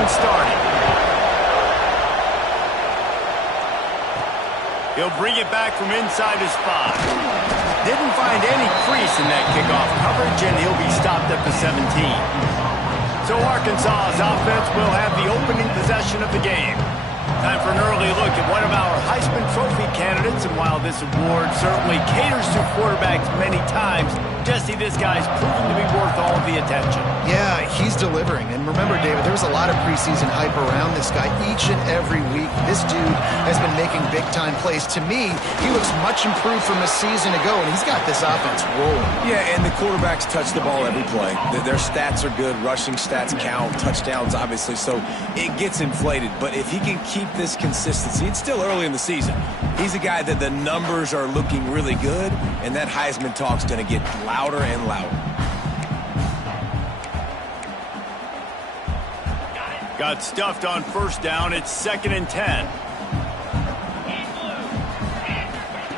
been starting. He'll bring it back from inside his 5. Didn't find any crease in that kickoff coverage, and he'll be stopped at the 17. So Arkansas's offense will have the opening possession of the game. Time for an early look at one of our Heisman Trophy candidates, and while this award certainly caters to quarterbacks many times, Jesse, this guy's proven to be worth all of the attention. Yeah, he's delivering. And remember, David, there was a lot of preseason hype around this guy each and every week. This dude has been making big-time plays. To me, he looks much improved from a season ago, and he's got this offense rolling. Yeah, and the quarterbacks touch the ball every play. Their stats are good. Rushing stats count. Touchdowns, obviously, so it gets inflated. But if he can keep this consistency, it's still early in the season. He's a guy that the numbers are looking really good, and that Heisman talk's going to get louder and louder. Got stuffed on first down. It's 2nd and 10.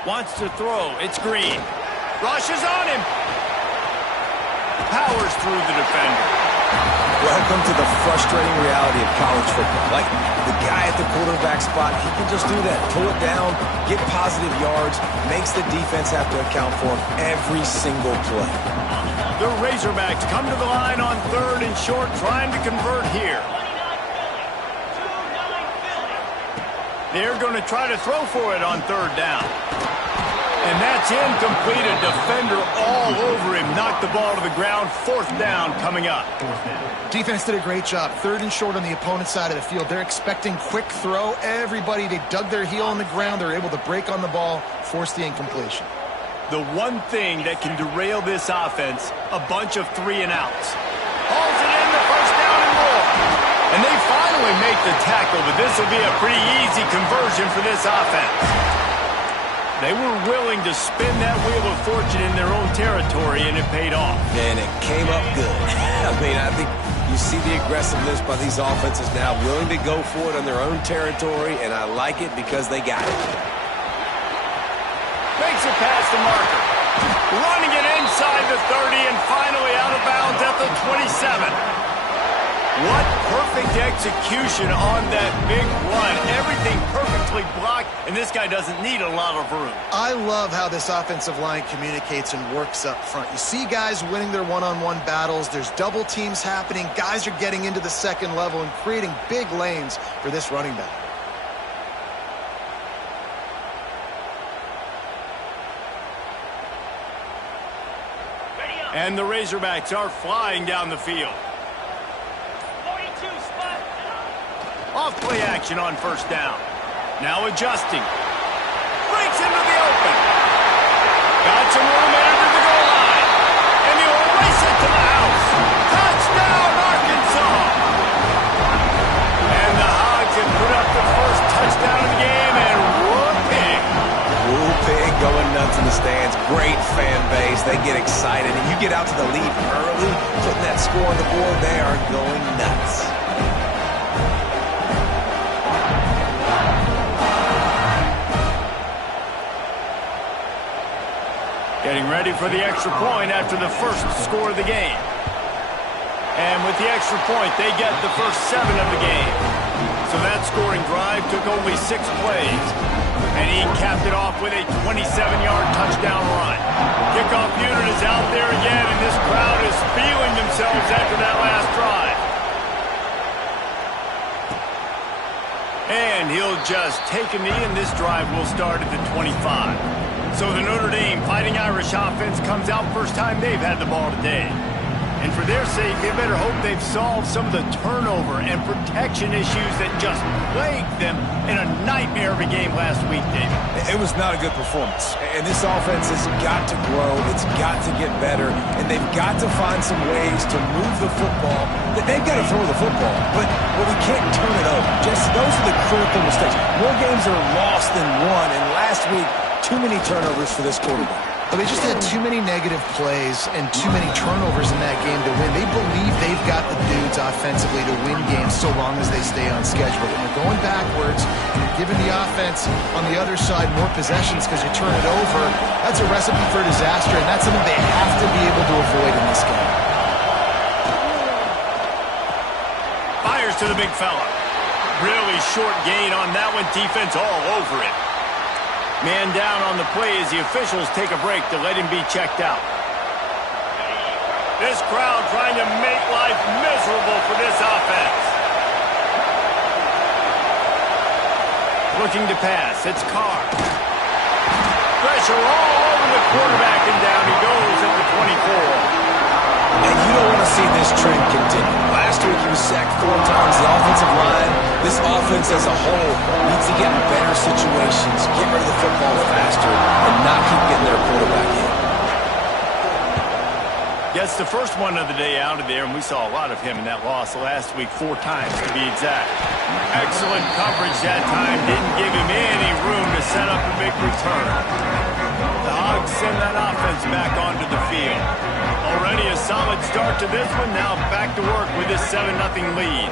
Wants to throw. It's Green. Rushes on him. Powers through the defender. Welcome to the frustrating reality of college football. Like, the guy at the quarterback spot, he can just do that. Pull it down, get positive yards, makes the defense have to account for him every single play. The Razorbacks come to the line on 3rd and short, trying to convert here. They're going to try to throw for it on 3rd down. And that's incomplete. A defender all over him. Knocked the ball to the ground. 4th down coming up. Defense did a great job. 3rd and short on the opponent's side of the field. They're expecting quick throw. Everybody, they dug their heel on the ground. They're able to break on the ball, force the incompletion. The one thing that can derail this offense, a bunch of 3 and outs. Hauls it in, the 1st down and more. And they finally make the tackle, but this will be a pretty easy conversion for this offense. They were willing to spin that wheel of fortune in their own territory, and it paid off. And it came up good. I mean, I think you see the aggressiveness by these offenses now, willing to go for it on their own territory, and I like it because they got it. Makes it past the marker. Running it inside the 30 and finally out of bounds at the 27. What perfect execution on that big run. Everything perfectly blocked, and this guy doesn't need a lot of room. I love how this offensive line communicates and works up front. You see guys winning their one-on-one battles. There's double teams happening. Guys are getting into the 2nd level and creating big lanes for this running back. And the Razorbacks are flying down the field. Off play action on 1st down. Now adjusting. Breaks into the open. Got some room under the goal line. And he'll race it to the house. Touchdown, Arkansas. And the Hogs have put up the first touchdown of the game, and whooping. Whooping, going nuts in the stands. Great fan base. They get excited. And you get out to the lead early, putting that score on the board, they are going nuts. Getting ready for the extra point after the first score of the game. And with the extra point, they get the first 7 of the game. So that scoring drive took only 6 plays. And he capped it off with a 27-yard touchdown run. Kickoff unit is out there again, and this crowd is feeling themselves after that last drive. And he'll just take a knee, and this drive will start at the 25. So the Notre Dame Fighting Irish offense comes out first time they've had the ball today. And for their sake, they better hope they've solved some of the turnover and protection issues that just plagued them in a nightmare of a game last week, David. It was not a good performance. And this offense has got to grow. It's got to get better. And they've got to find some ways to move the football. They've got to throw the football, but we can't turn it over. Just those are the critical mistakes. More games are lost than won. And last week, too many turnovers for this quarterback. But they just had too many negative plays and too many turnovers in that game to win. They believe they've got the dudes offensively to win games so long as they stay on schedule. But when you're going backwards and you're giving the offense on the other side more possessions because you turn it over, that's a recipe for disaster, and that's something they have to be able to avoid in this game. Fires fires to the big fella. Really short gain on that one. Defense all over it. Man down on the play as the officials take a break to let him be checked out. This crowd trying to make life miserable for this offense. Looking to pass. It's Carr. Pressure all over the quarterback, and down he goes at the 24. And you don't want to see this trend continue. Last week he was sacked 4 times. The offensive line, this offense as a whole, needs to get in better situations, get rid of the football faster, and not keep getting their quarterback in. Gets the first one of the day out of there, and we saw a lot of him in that loss last week, 4 times to be exact. Excellent coverage that time. Didn't give him any room to set up a big return. The Hogs send that offense back onto the field. Already a solid start to this one. Now back to work with this 7-0 lead.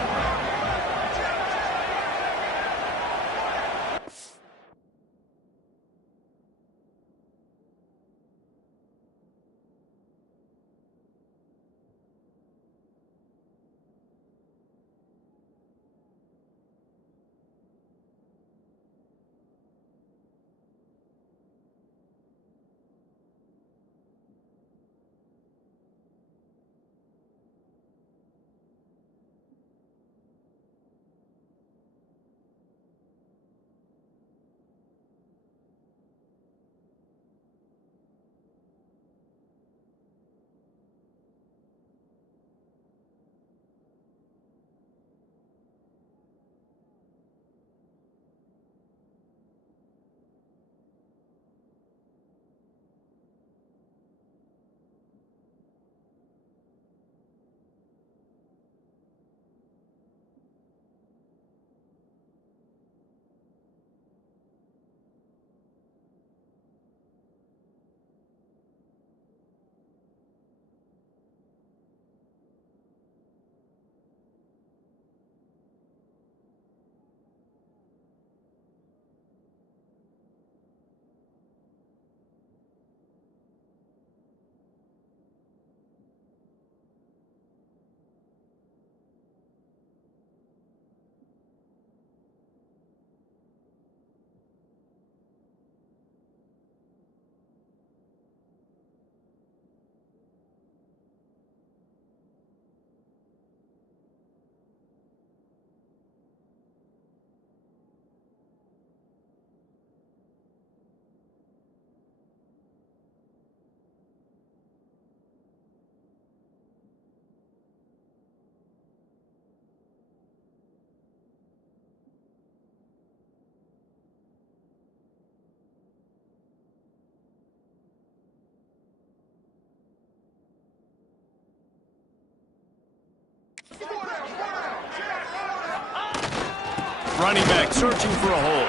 Running back searching for a hole.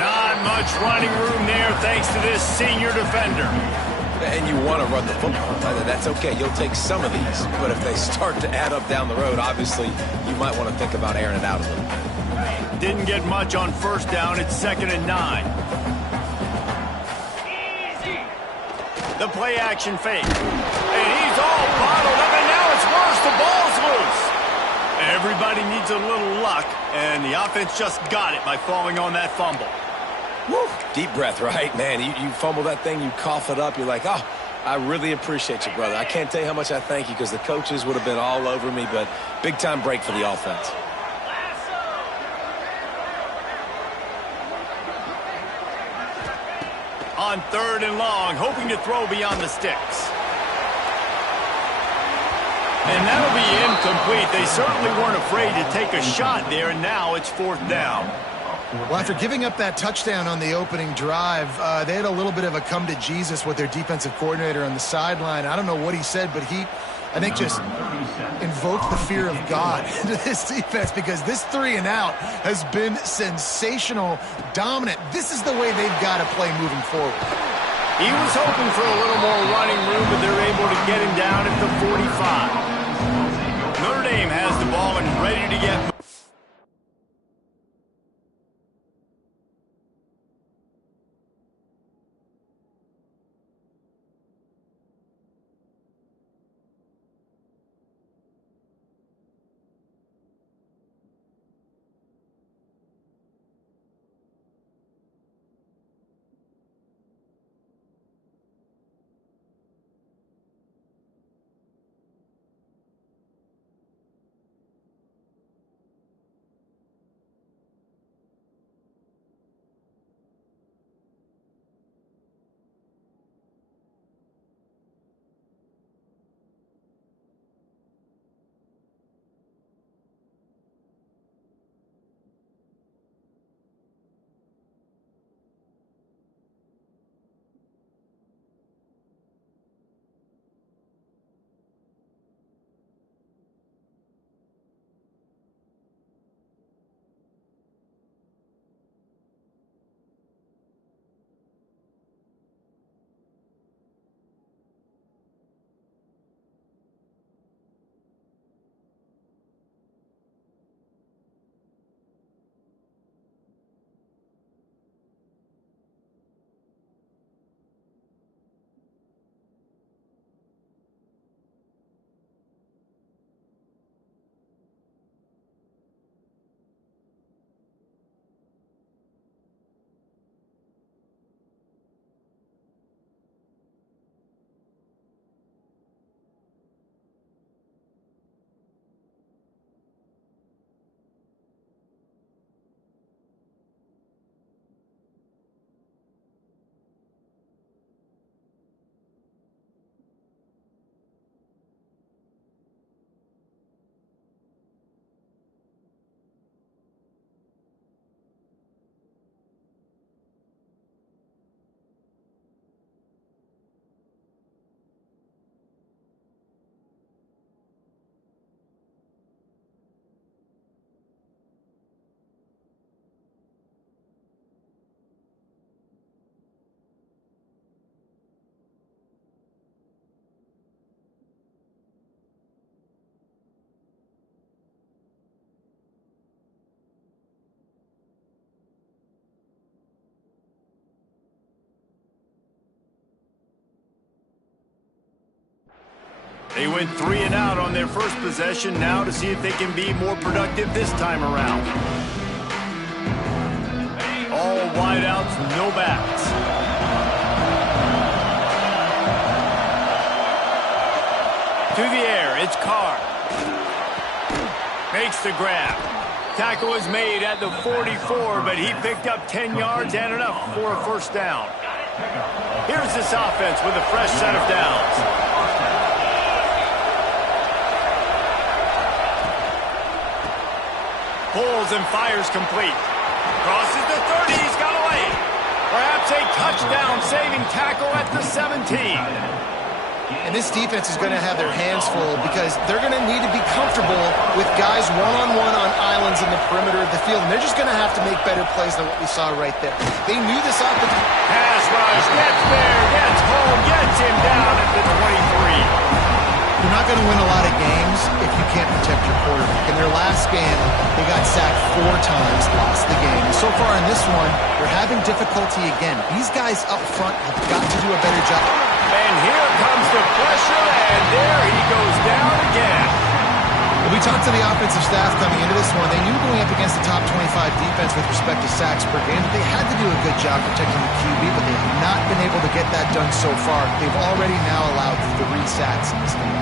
Not much running room there thanks to this senior defender. And you want to run the football. That's okay. You'll take some of these. But if they start to add up down the road, obviously, you might want to think about airing it out a little bit. Didn't get much on first down. It's 2nd and 9. Easy. The play action fake. And he's all bottled up, and now it's worse. The ball's loose. Everybody needs a little luck, and the offense just got it by falling on that fumble. Woo. Deep breath, right? Man, you fumble that thing, you cough it up, you're like, oh, I really appreciate you, brother. I can't tell you how much I thank you because the coaches would have been all over me, but big-time break for the offense. On 3rd and long, hoping to throw beyond the sticks. And that'll be incomplete. They certainly weren't afraid to take a shot there, and now it's 4th down. Well, after giving up that touchdown on the opening drive, they had a little bit of a come to Jesus with their defensive coordinator on the sideline. I don't know what he said, but he, I think, just invoked the fear of God into this defense because this 3-and-out has been sensational, dominant. This is the way they've got to play moving forward. He was hoping for a little more running room, but they're able to get him down at the 45. Notre Dame has the ball and ready to get... They went 3 and out on their first possession, now to see if they can be more productive this time around. All wideouts, no backs. To the air, it's Carr. Makes the grab. Tackle was made at the 44, but he picked up 10 yards and enough for a first down. Here's this offense with a fresh set of downs. Pulls and fires complete. Crosses the 30, he's got away. Perhaps a touchdown-saving tackle at the 17. And this defense is going to have their hands full because they're going to need to be comfortable with guys one-on-one on islands in the perimeter of the field. And they're just going to have to make better plays than what we saw right there. They knew this offense. Pass rush, gets there, gets home, gets him down at the 23. You're not going to win a lot of games if you can't protect your quarterback. In their last game, they got sacked 4 times, lost the game. So far in this one, they're having difficulty again. These guys up front have got to do a better job. And here comes the pressure, and there he goes down again. When we talked to the offensive staff coming into this one, they knew going up against the top 25 defense with respect to sacks per game that they had to do a good job protecting the QB, but they have not been able to get that done so far. They've already now allowed 3 sacks in this game.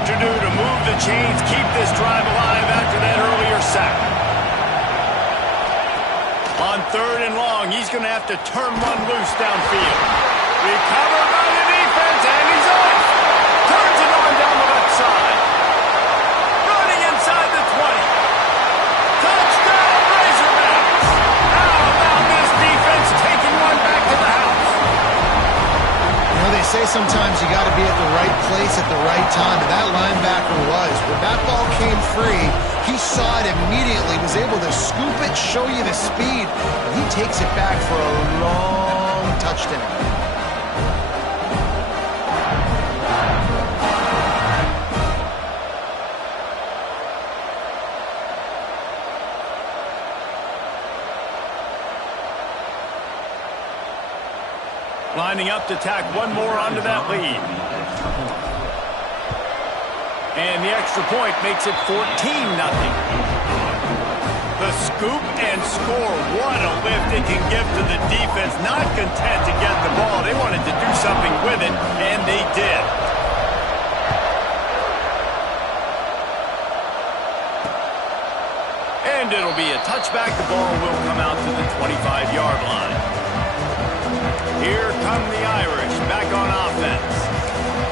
To do to move the chains, keep this drive alive after that earlier sack. On 3rd and long, he's going to have to turn one loose downfield. Recovered by the defense, and he's off. Turns it on down the left side. Running inside the 20. Touchdown, Razorbacks. How about this defense taking one back to the house? You know, they say sometimes you got to be at the right place at the right time, and that linebacker was. When that ball came free, he saw it immediately, was able to scoop it, show you the speed, and he takes it back for a long touchdown. Lining up to tack one more onto that lead. And the extra point makes it 14-0. The scoop and score. What a lift it can give to the defense. Not content to get the ball. They wanted to do something with it, and they did. And it'll be a touchback. The ball will come out to the 25-yard line. Here come the Irish, back on offense.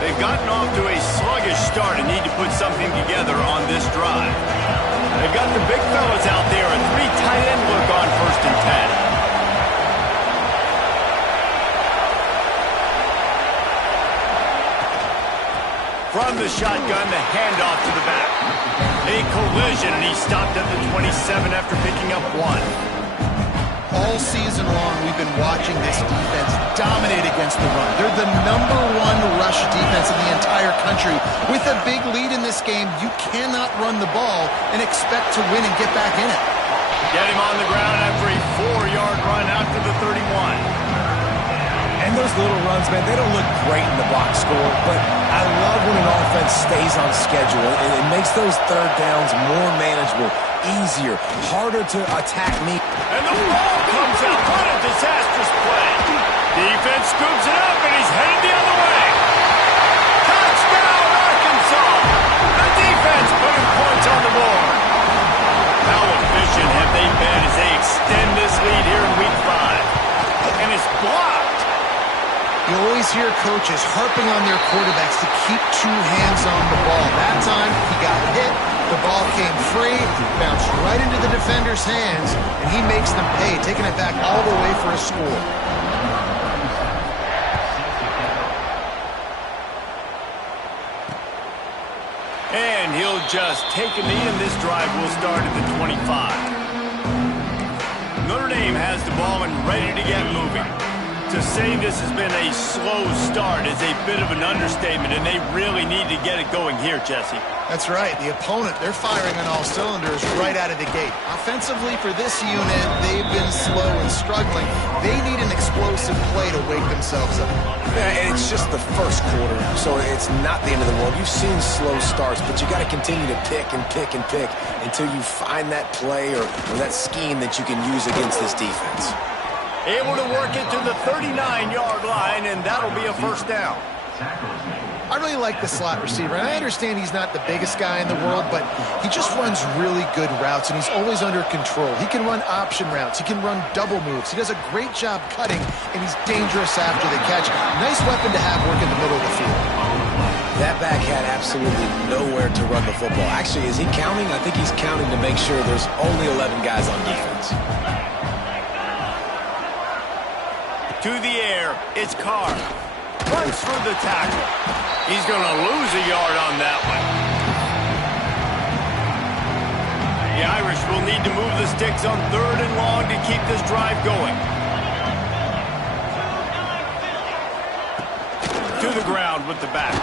They've gotten off to a sluggish start and need to put something together on this drive. They've got the big fellas out there, a 3 tight end look on 1st and 10. From the shotgun, the handoff to the back. A collision, and he stopped at the 27 after picking up 1. All season long, we've been watching this defense dominate against the run. They're the #1 rush defense in the entire country. With a big lead in this game, you cannot run the ball and expect to win and get back in it. Get him on the ground after a 4-yard run out to the 31. And those little runs, man, they don't look great in the box score, but I love when an offense stays on schedule. It makes those 3rd downs more manageable, easier, harder to attack me. And the ball comes out. What a disastrous play. Defense scoops it up, and he's headed the other way. Touchdown, Arkansas. The defense putting points on the board. How efficient have they been as they extend this lead here in Week 5? And it's blocked. You always hear coaches harping on their quarterbacks to keep 2 hands on the ball. That time, he got hit. The ball came free, bounced right into the defender's hands, and he makes them pay, taking it back all the way for a score. And he'll just take a knee, and this drive will start at the 25. Notre Dame has the ball and ready to get moving. To say this has been a slow start is a bit of an understatement, and they really need to get it going here, Jesse. That's right. The opponent, they're firing on all cylinders right out of the gate. Offensively, for this unit, they've been slow and struggling. They need an explosive play to wake themselves up. Yeah, and it's just the first quarter, so it's not the end of the world. You've seen slow starts, but you got to continue to pick and pick and pick until you find that play or that scheme that you can use against this defense. Able to work it to the 39-yard line, and that'll be a first down. I really like the slot receiver, and I understand he's not the biggest guy in the world, but he just runs really good routes, and he's always under control. He can run option routes. He can run double moves. He does a great job cutting, and he's dangerous after the catch. Nice weapon to have work in the middle of the field. That back had absolutely nowhere to run the football. Actually, is he counting? I think he's counting to make sure there's only 11 guys on defense. To the air, it's Carr. Runs through the tackle. He's going to lose a yard on that one. The Irish will need to move the sticks on 3rd and long to keep this drive going. To the ground with the back.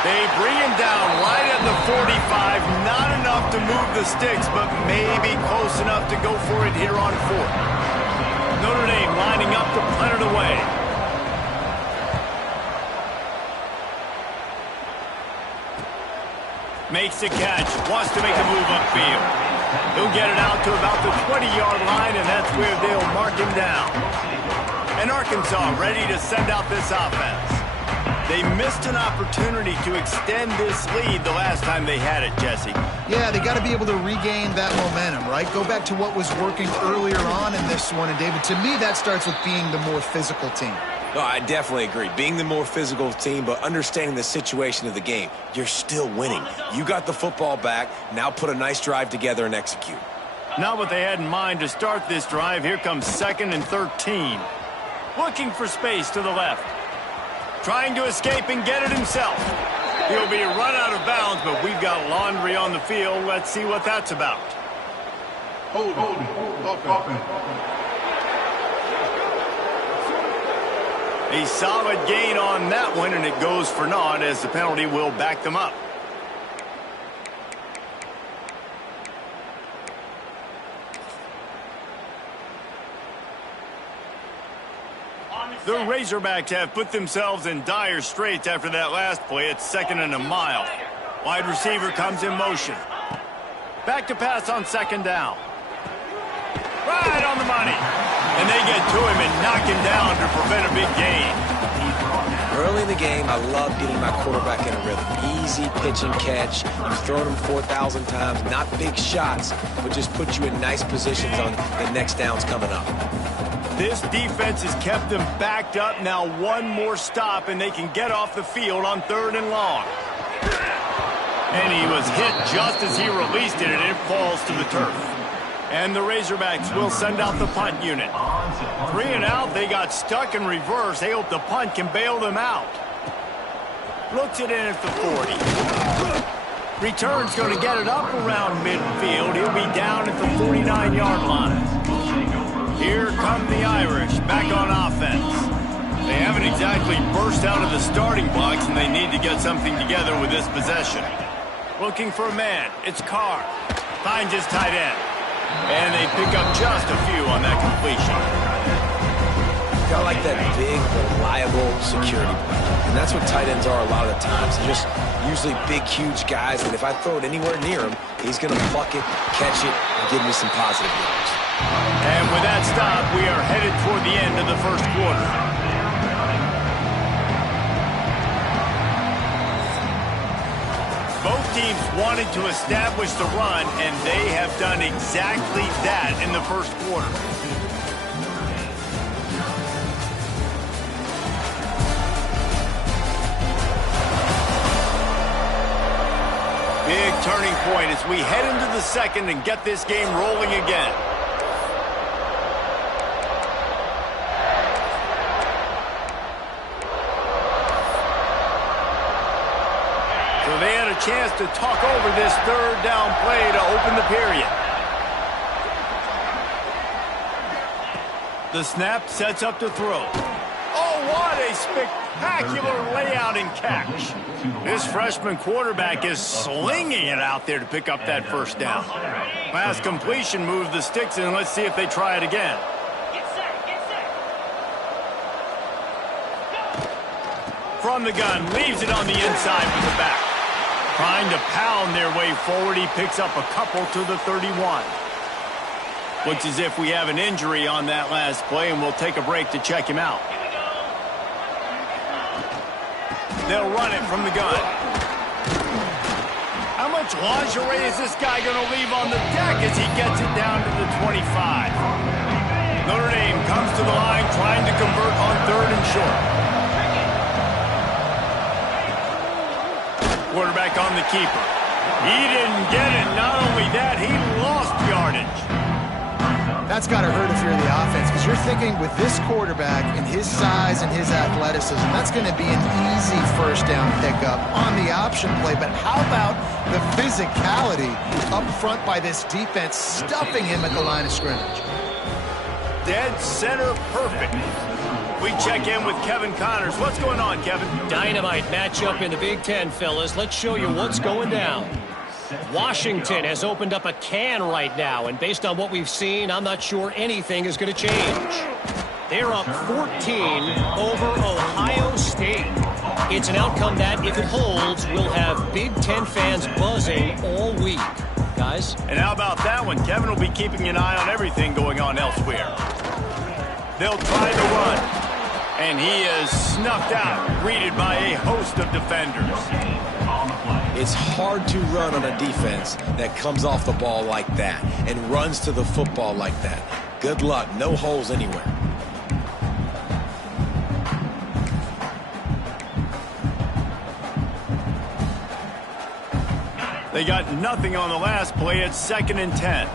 They bring him down right at the 45. Not enough to move the sticks, but maybe close enough to go for it here on 4th. Notre Dame lining up to punt it away. Makes the catch, wants to make a move upfield. He'll get it out to about the 20-yard line, and that's where they'll mark him down. And Arkansas ready to send out this offense. They missed an opportunity to extend this lead the last time they had it, Jesse. Yeah, they got to be able to regain that momentum, right? Go back to what was working earlier on in this one. And, David, to me, that starts with being the more physical team. No, I definitely agree. Being the more physical team, but understanding the situation of the game. You're still winning. You got the football back. Now put a nice drive together and execute. Not what they had in mind to start this drive. Here comes 2nd and 13. Looking for space to the left. Trying to escape and get it himself. He'll be run out of bounds, but we've got laundry on the field. Let's see what that's about. Hold. A solid gain on that one, and it goes for naught as the penalty will back them up. The Razorbacks have put themselves in dire straits after that last play. It's 2nd and a mile. Wide receiver comes in motion. Back to pass on 2nd down. Right on the money. And they get to him and knock him down to prevent a big gain. Early in the game, I love getting my quarterback in a rhythm. Easy pitch and catch. You've thrown him 4,000 times. Not big shots, but just put you in nice positions on the next downs coming up. This defense has kept them backed up. Now one more stop, and they can get off the field on 3rd and long. And he was hit just as he released it, and it falls to the turf. And the Razorbacks will send out the punt unit. 3 and out, they got stuck in reverse. They hope the punt can bail them out. Looks it in at the 40. Return's going to get it up around midfield. He'll be down at the 49-yard line. Here come the Irish, back on offense. They haven't exactly burst out of the starting blocks, and they need to get something together with this possession. Looking for a man. It's Carr. Finds his tight end. And they pick up just a few on that completion. Got like that big, reliable security blanket. And that's what tight ends are a lot of the times. They're just usually big, huge guys. And if I throw it anywhere near him, he's going to pluck it, catch it, and give me some positive yards. And with that stop, we are headed toward the end of the first quarter. Both teams wanted to establish the run, and they have done exactly that in the first quarter. Big turning point as we head into the second and get this game rolling again. So they had a chance to talk over this 3rd down play to open the period. The snap sets up to throw. Oh, what a spectacular layout and catch. This freshman quarterback is slinging it out there to pick up that first down. Last completion moves the sticks in. Let's see if they try it again. From the gun, leaves it on the inside with the back. Trying to pound their way forward, he picks up a couple to the 31. Looks as if we have an injury on that last play, and we'll take a break to check him out. They'll run it from the gun. How much lingerie is this guy going to leave on the deck as he gets it down to the 25? Notre Dame comes to the line trying to convert on 3rd and short. Quarterback on the keeper. He didn't get it. Not only that, he lost yardage. That's got to hurt if you're the offense, because you're thinking with this quarterback and his size and his athleticism, that's going to be an easy first down pickup on the option play. But how about the physicality up front by this defense, stuffing him at the line of scrimmage? Dead center perfect. We check in with Kevin Connors. What's going on, Kevin? Dynamite matchup in the Big Ten, fellas. Let's show you what's going down. Washington has opened up a can right now, and based on what we've seen, I'm not sure anything is going to change. They're up 14 over Ohio State. It's an outcome that, if it holds, will have Big Ten fans buzzing all week. Guys? And how about that one? Kevin will be keeping an eye on everything going on elsewhere. They'll try to run. And he is snuffed out, greeted by a host of defenders. It's hard to run on a defense that comes off the ball like that and runs to the football like that. Good luck. No holes anywhere. They got nothing on the last play. It's 2nd and 10.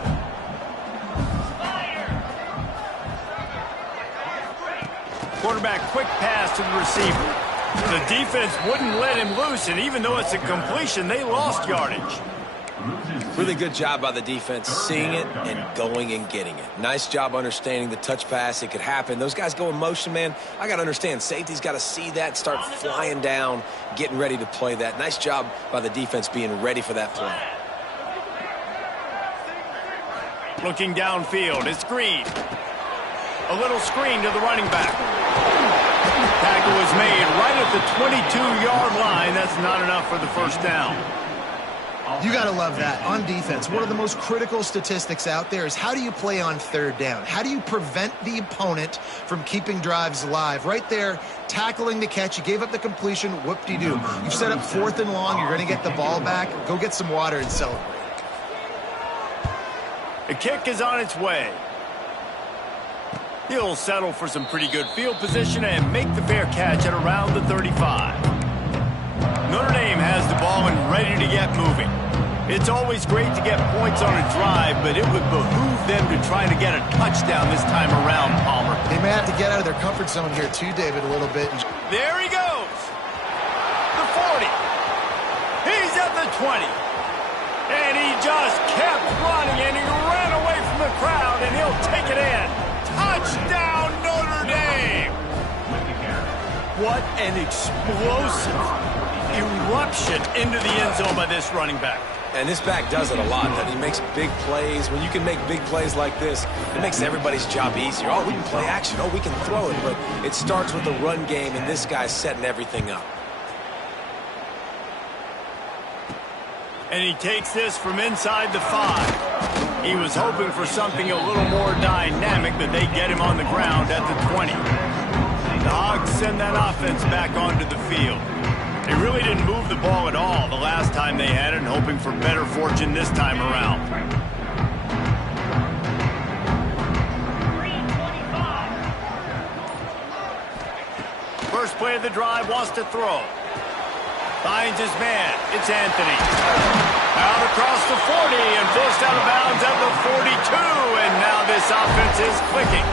Quarterback quick pass to the receiver. The defense wouldn't let him loose, and even though it's a completion, they lost yardage. Really good job by the defense seeing it and going and getting it. Nice job understanding the touch pass. It could happen. Those guys go in motion, man. I got to understand. Safety's got to see that, start flying down, getting ready to play that. Nice job by the defense being ready for that play. Looking downfield, it's Green. A little screen to the running back. Tackle was made right at the 22-yard line. That's not enough for the first down. You got to love that. On defense, one of the most critical statistics out there is how do you play on 3rd down? How do you prevent the opponent from keeping drives alive? Right there, tackling the catch. You gave up the completion. Whoop-de-doo. You've set up 4th and long. You're going to get the ball back. Go get some water and celebrate. The kick is on its way. He'll settle for some pretty good field position and make the fair catch at around the 35. Notre Dame has the ball and ready to get moving. It's always great to get points on a drive, but it would behoove them to try to get a touchdown this time around, Palmer. They may have to get out of their comfort zone here too, David, a little bit. There he goes. The 40. He's at the 20. And he just kept running, and he ran away from the crowd, and he'll take it in. Touchdown, Notre Dame! What an explosive eruption into the end zone by this running back. And this back does it a lot. He makes big plays. When you can make big plays like this, it makes everybody's job easier. Oh, we can play action. Oh, we can throw it. But it starts with the run game, and this guy's setting everything up. And he takes this from inside the 5. He was hoping for something a little more dynamic, but they get him on the ground at the 20. The Hogs send that offense back onto the field. They really didn't move the ball at all the last time they had it, and hoping for better fortune this time around. First play of the drive, wants to throw. Finds his man. It's Anthony. Out across the 40 and forced out of bounds at the 42. And now this offense is clicking.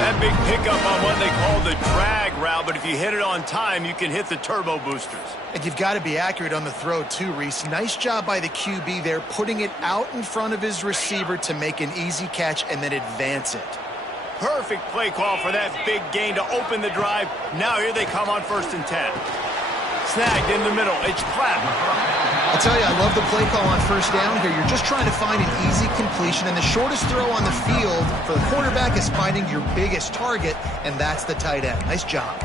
That big pickup on what they call the drag route, but if you hit it on time, you can hit the turbo boosters. And you've got to be accurate on the throw too, Reese. Nice job by the QB there, putting it out in front of his receiver to make an easy catch and then advance it. Perfect play call for that big gain to open the drive. Now here they come on 1st and 10. Snagged in the middle. It's Clapp. I tell you, I love the play call on 1st down here. You're just trying to find an easy completion, and the shortest throw on the field for the quarterback is finding your biggest target, and that's the tight end. Nice job.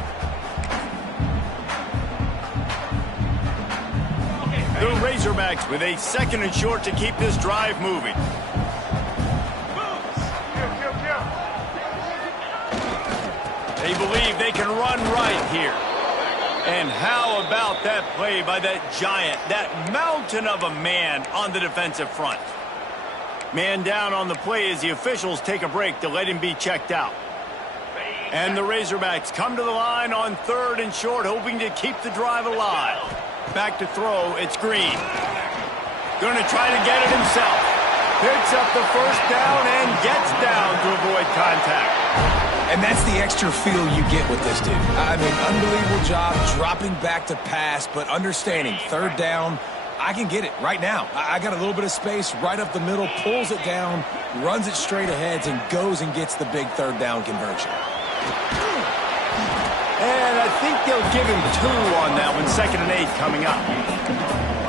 The Razorbacks with a 2nd and short to keep this drive moving. They believe they can run right here. And how about that play by that giant, that mountain of a man on the defensive front? Man down on the play as the officials take a break to let him be checked out. And the Razorbacks come to the line on 3rd and short, hoping to keep the drive alive. Back to throw, it's Green. Going to try to get it himself. Picks up the 1st down and gets down to avoid contact. And that's the extra feel you get with this dude. I mean, unbelievable job dropping back to pass, but understanding 3rd down, I can get it right now. I got a little bit of space right up the middle, pulls it down, runs it straight ahead, and goes and gets the big 3rd down conversion. And I think they'll give him 2 on that one, 2nd and 8 coming up.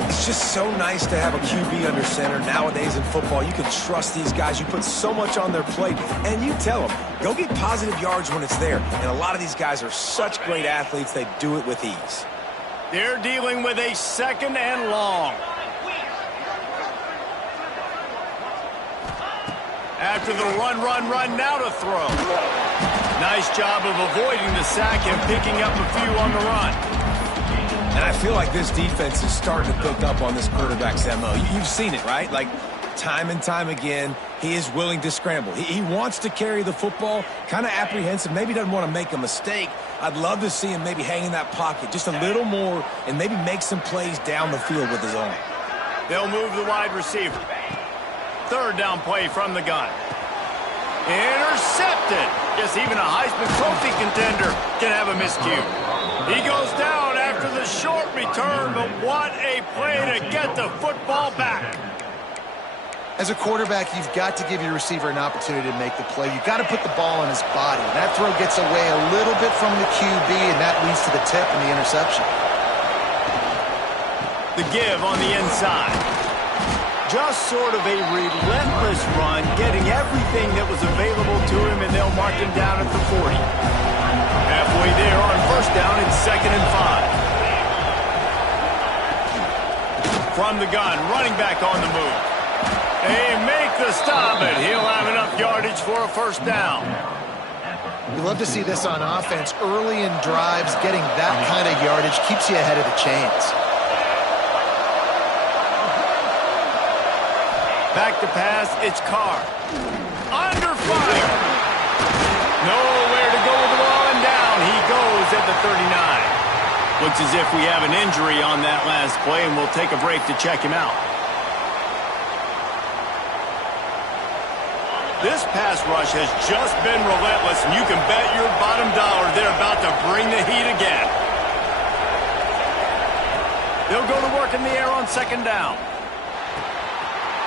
It's just so nice to have a QB under center. Nowadays in football, you can trust these guys. You put so much on their plate, and you tell them, go get positive yards when it's there. And a lot of these guys are such great athletes, they do it with ease. They're dealing with a 2nd and long. After the run, now to throw. Nice job of avoiding the sack and picking up a few on the run. And I feel like this defense is starting to pick up on this quarterback's MO. You've seen it, right? Like, time and time again, he is willing to scramble. He wants to carry the football, kind of apprehensive, maybe doesn't want to make a mistake. I'd love to see him maybe hang in that pocket just a little more and maybe make some plays down the field with his own. They'll move the wide receiver. 3rd down play from the gun. Intercepted. Guess even a Heisman Trophy contender can have a miscue. He goes down after the short return, but what a play to get the football back. As a quarterback, you've got to give your receiver an opportunity to make the play. You've got to put the ball in his body. That throw gets away a little bit from the QB, and that leads to the tip and the interception. The give on the inside. Just sort of a relentless run, getting everything that was available to him, and they'll mark him down at the 40. Halfway there on 1st down, it's 2nd and 5. From the gun, running back on the move. They make the stop, and he'll have enough yardage for a 1st down. We love to see this on offense. Early in drives, getting that kind of yardage keeps you ahead of the chains. Back to pass, it's Carr. Under fire. Nowhere to go with the ball, and down he goes at the 39. Looks as if we have an injury on that last play, and we'll take a break to check him out. This pass rush has just been relentless, and you can bet your bottom dollar they're about to bring the heat again. They'll go to work in the air on 2nd down.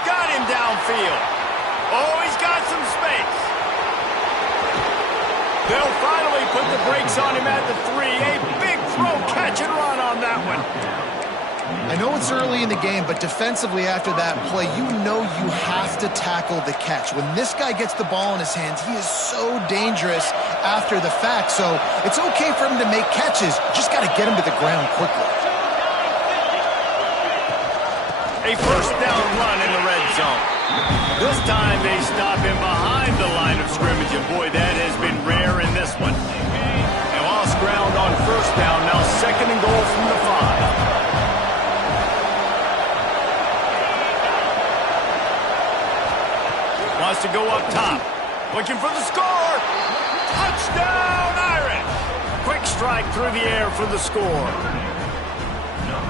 Got him downfield. Oh, he's got some space. They'll finally put the brakes on him at the 3. A big throw, catch and run on that one. I know it's early in the game, but defensively after that play, you know you have to tackle the catch. When this guy gets the ball in his hands, he is so dangerous after the fact. So it's okay for him to make catches. Just got to get him to the ground quickly. A 1st down run in the red zone. This time they stop him behind the line of scrimmage, and boy, that has been rare in this one. They lost ground on 1st down, now 2nd and goal from the 5. Wants to go up top. Looking for the score. Touchdown, Irish. Quick strike through the air for the score.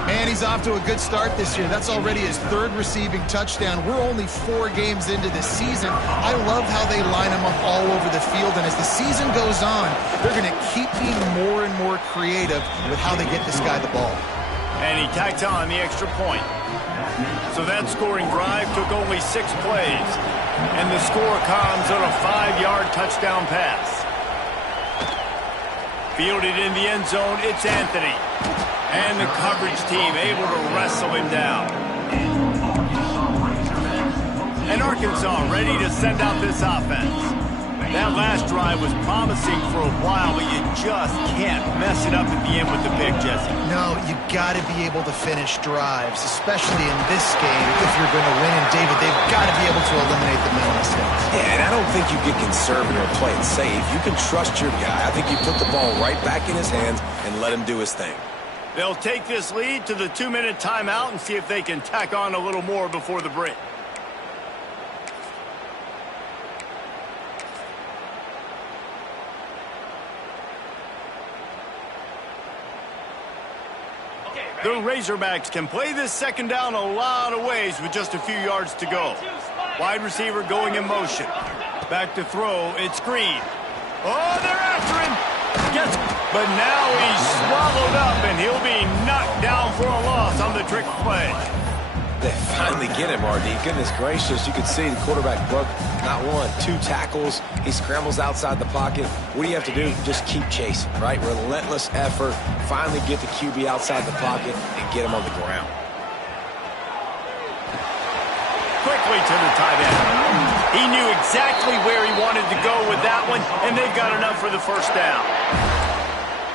And he's off to a good start this year. That's already his 3rd receiving touchdown. We're only 4 games into this season. I love how they line him up all over the field. And as the season goes on, they're going to keep being more and more creative with how they get this guy the ball. And he tacks on the extra point. So that scoring drive took only 6 plays. And the score comes on a 5-yard touchdown pass. Fielded in the end zone, it's Anthony. And the coverage team able to wrestle him down. And Arkansas ready to send out this offense. That last drive was promising for a while, but you just can't mess it up at the end with the pick, Jesse. No, you got to be able to finish drives, especially in this game if you're going to win. And David, they've got to be able to eliminate the mental mistakes. Yeah, and I don't think you get conservative or play it safe. You can trust your guy. I think you put the ball right back in his hands and let him do his thing. They'll take this lead to the 2-minute timeout and see if they can tack on a little more before the break. The Razorbacks can play this second down a lot of ways with just a few yards to go. Wide receiver going in motion. Back to throw, it's Green. Oh, they're after him. But now he's swallowed up, and he'll be knocked down for a loss on the trick play. They finally get him, RD. Goodness gracious, you can see the quarterback broke not one, 2 tackles. He scrambles outside the pocket. What do you have to do? Just keep chasing, right? Relentless effort. Finally get the QB outside the pocket and get him on the ground. Quickly to the tight end. He knew exactly where he wanted to go with that one, and they've got enough for the first down.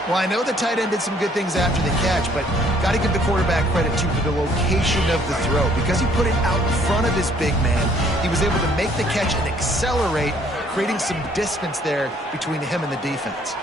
Well, I know the tight end did some good things after the catch, but got to give the quarterback credit, too, for the location of the throw. Because he put it out in front of his big man, he was able to make the catch and accelerate, creating some distance there between him and the defense.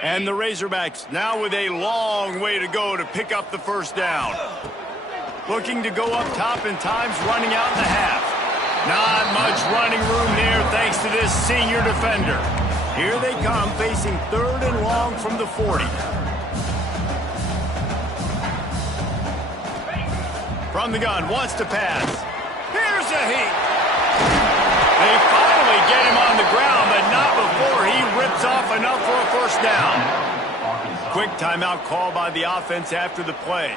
And the Razorbacks now with a long way to go to pick up the first down. Looking to go up top in times running out in the half. Not much running room there thanks to this senior defender. Here they come facing 3rd and long from the 40. From the gun, wants to pass. Here's a heat. They finally get him on the ground, but not before he rips off enough for a first down. Quick timeout call by the offense after the play.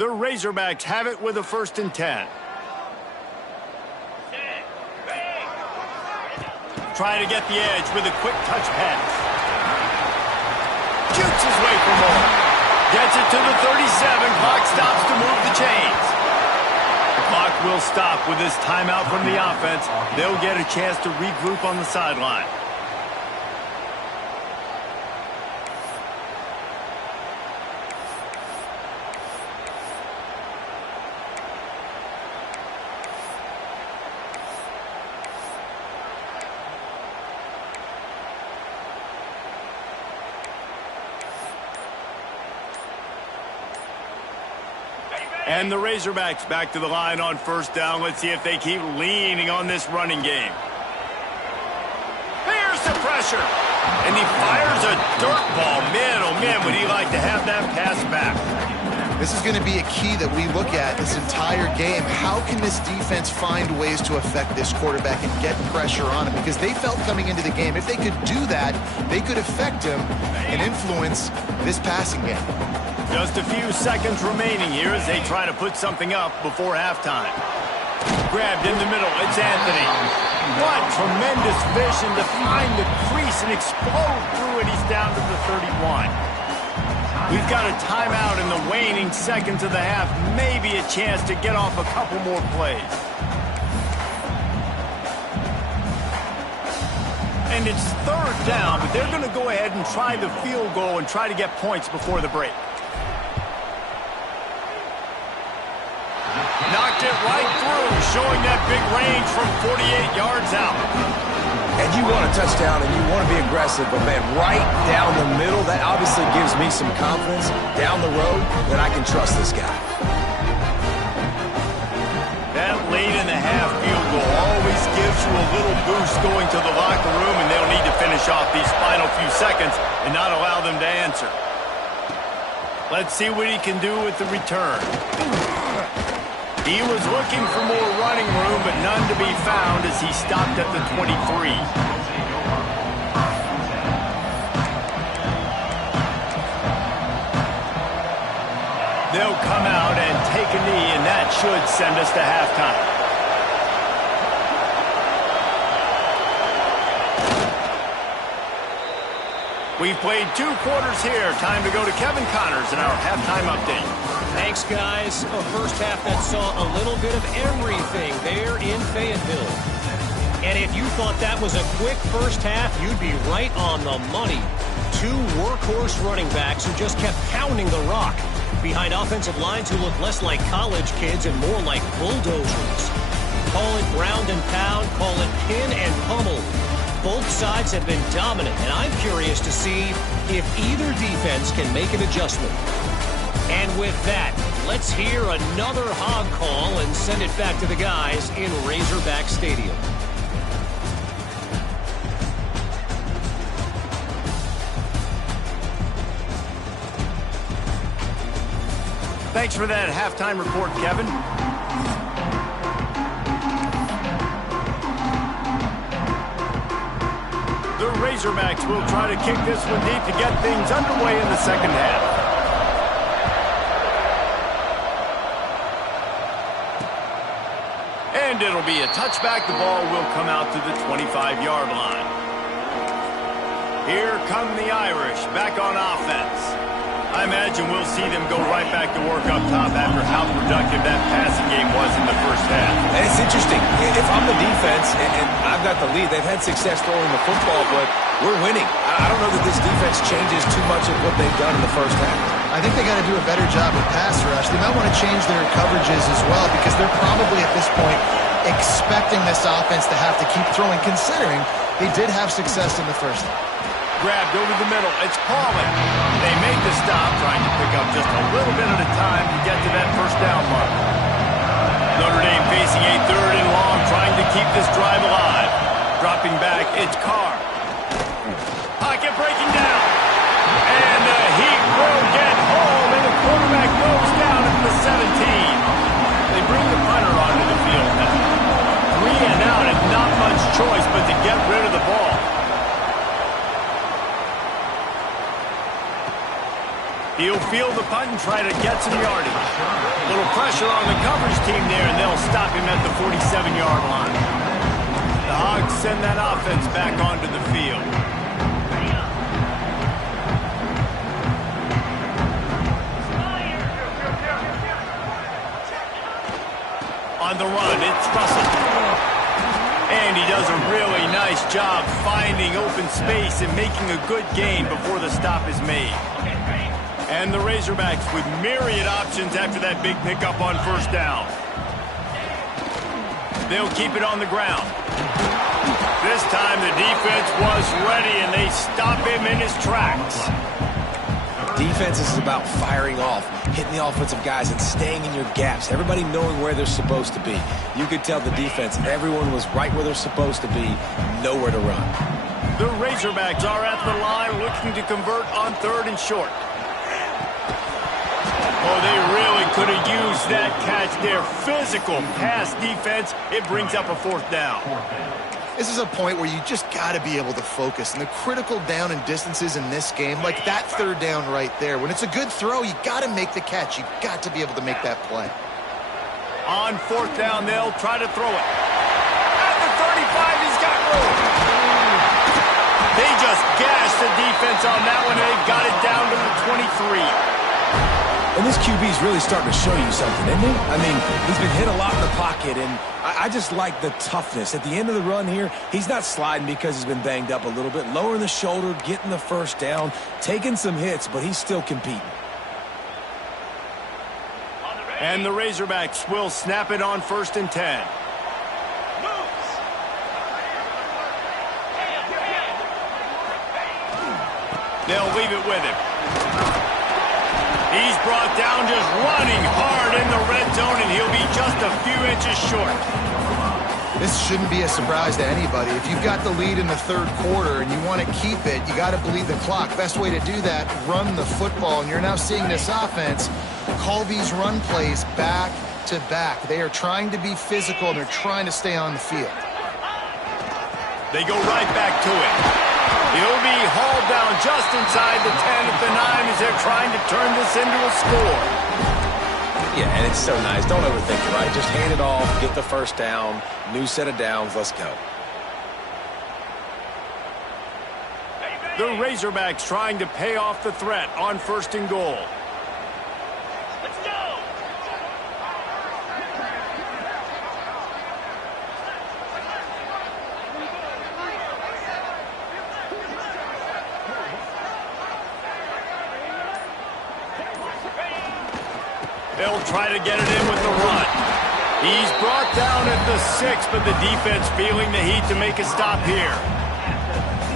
The Razorbacks have it with a 1st and 10. Trying to get the edge with a quick touch pass. Shoots his way for more. Gets it to the 37. Clock stops to move the chains. The clock will stop with this timeout from the offense. They'll get a chance to regroup on the sideline. And the Razorbacks back to the line on 1st down. Let's see if they keep leaning on this running game. Here's the pressure. And he fires a dirt ball. Man, oh man, would he like to have that pass back. This is going to be a key that we look at this entire game. How can this defense find ways to affect this quarterback and get pressure on him? Because they felt coming into the game, if they could do that, they could affect him and influence this passing game. Just a few seconds remaining here as they try to put something up before halftime. Grabbed in the middle, it's Anthony. What tremendous vision to find the crease and explode through it. He's down to the 31. We've got a timeout in the waning seconds of the half. Maybe a chance to get off a couple more plays. And it's 3rd down, but they're going to go ahead and try the field goal and try to get points before the break. Knocked it right through, showing that big range from 48 yards out. And you want a touchdown and you want to be aggressive, but man, right down the middle, that obviously gives me some confidence down the road that I can trust this guy. That late in the half field goal always gives you a little boost going to the locker room, and they'll need to finish off these final few seconds and not allow them to answer. Let's see what he can do with the return. He was looking for more running room, but none to be found as he stopped at the 23. They'll come out and take a knee, and that should send us to halftime. We've played 2 quarters here. Time to go to Kevin Connors in our halftime update. Thanks, guys. A first half that saw a little bit of everything there in Fayetteville. And if you thought that was a quick first half, you'd be right on the money. 2 workhorse running backs who just kept pounding the rock behind offensive lines who look less like college kids and more like bulldozers. Call it ground and pound, call it pin and pummel. Both sides have been dominant, and I'm curious to see if either defense can make an adjustment. And with that, let's hear another hog call and send it back to the guys in Razorback Stadium. Thanks for that halftime report, Kevin. The Razorbacks will try to kick this one deep to get things underway in the second half. And it'll be a touchback. The ball will come out to the 25-yard line. Here come the Irish back on offense. I imagine we'll see them go right back to work up top after how productive that passing game was in the first half. And it's interesting. If I'm the defense and I've got the lead, they've had success throwing the football, but we're winning. I don't know that this defense changes too much of what they've done in the first half. I think they got to do a better job with pass rush. They might want to change their coverages as well because they're probably at this point expecting this offense to have to keep throwing, considering they did have success in the first half. Grabbed over the middle. It's Paulin. They make the stop, trying to pick up just a little bit at a time to get to that first down mark. Notre Dame facing a 3rd and long, trying to keep this drive alive. Dropping back, it's Carr. Pocket breaking down. And he will get home, and the quarterback goes down at the 17. They bring the punter onto the field now. 3 and out, and not much choice but to get rid of the ball. He'll field the punt and try to get some yardage. Little pressure on the coverage team there, and they'll stop him at the 47-yard line. The Hogs send that offense back onto the field. On the run, it's Russell. And he does a really nice job finding open space and making a good gain before the stop is made. And the Razorbacks with myriad options after that big pickup on first down. They'll keep it on the ground. This time the defense was ready and they stop him in his tracks. Defense is about firing off, hitting the offensive guys, and staying in your gaps. Everybody knowing where they're supposed to be. You could tell the defense, everyone was right where they're supposed to be, nowhere to run. The Razorbacks are at the line looking to convert on 3rd and short. Oh, they really could have used that catch there. Physical pass defense. It brings up a 4th down. This is a point where you just got to be able to focus. And the critical down and distances in this game, like that 3rd down right there, when it's a good throw, you got to make the catch. You got to be able to make that play. On 4th down, they'll try to throw it. At the 35, he's got room. They just gashed the defense on that one, and they got it down to the 23. And this QB's really starting to show you something, isn't he? I mean, he's been hit a lot in the pocket, and I just like the toughness. At the end of the run here, he's not sliding because he's been banged up a little bit. Lowering the shoulder, getting the first down, taking some hits, but he's still competing. And the Razorbacks will snap it on 1st and 10. They'll leave it with him. He's brought down just running hard in the red zone, and he'll be just a few inches short. This shouldn't be a surprise to anybody. If you've got the lead in the 3rd quarter and you want to keep it, you got to bleed the clock. Best way to do that, run the football. And you're now seeing this offense call these run plays back to back. They are trying to be physical, and they're trying to stay on the field. They go right back to it. He'll be hauled down just inside the 10 at the 9 as they're trying to turn this into a score. Yeah, and it's so nice. Don't overthink it, right? Just hand it off, get the first down, new set of downs, let's go. The Razorbacks trying to pay off the threat on 1st and goal. They'll try to get it in with the run. He's brought down at the 6, but the defense feeling the heat to make a stop here.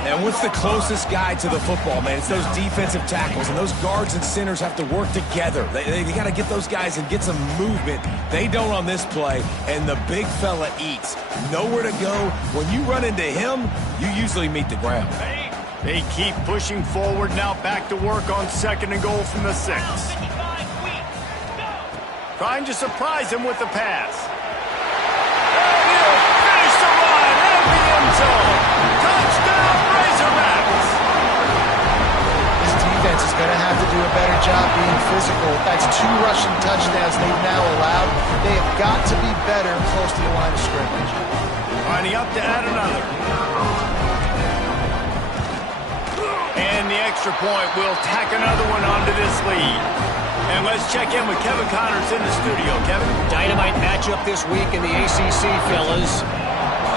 And what's the closest guy to the football, man? It's those defensive tackles, and those guards and centers have to work together. They got to get those guys and get some movement. They don't on this play, and the big fella eats. Nowhere to go. When you run into him, you usually meet the ground. They keep pushing forward, now back to work on 2nd and goal from the 6. Trying to surprise him with the pass. And he'll finish the run in the end zone. Touchdown, Razorbacks! This defense is going to have to do a better job being physical. That's 2 rushing touchdowns they've now allowed. They have got to be better close to the line of scrimmage. Lining up to add another. And the extra point will tack another one onto this lead. And let's check in with Kevin Connors in the studio. Kevin? Dynamite matchup this week in the ACC, fellas.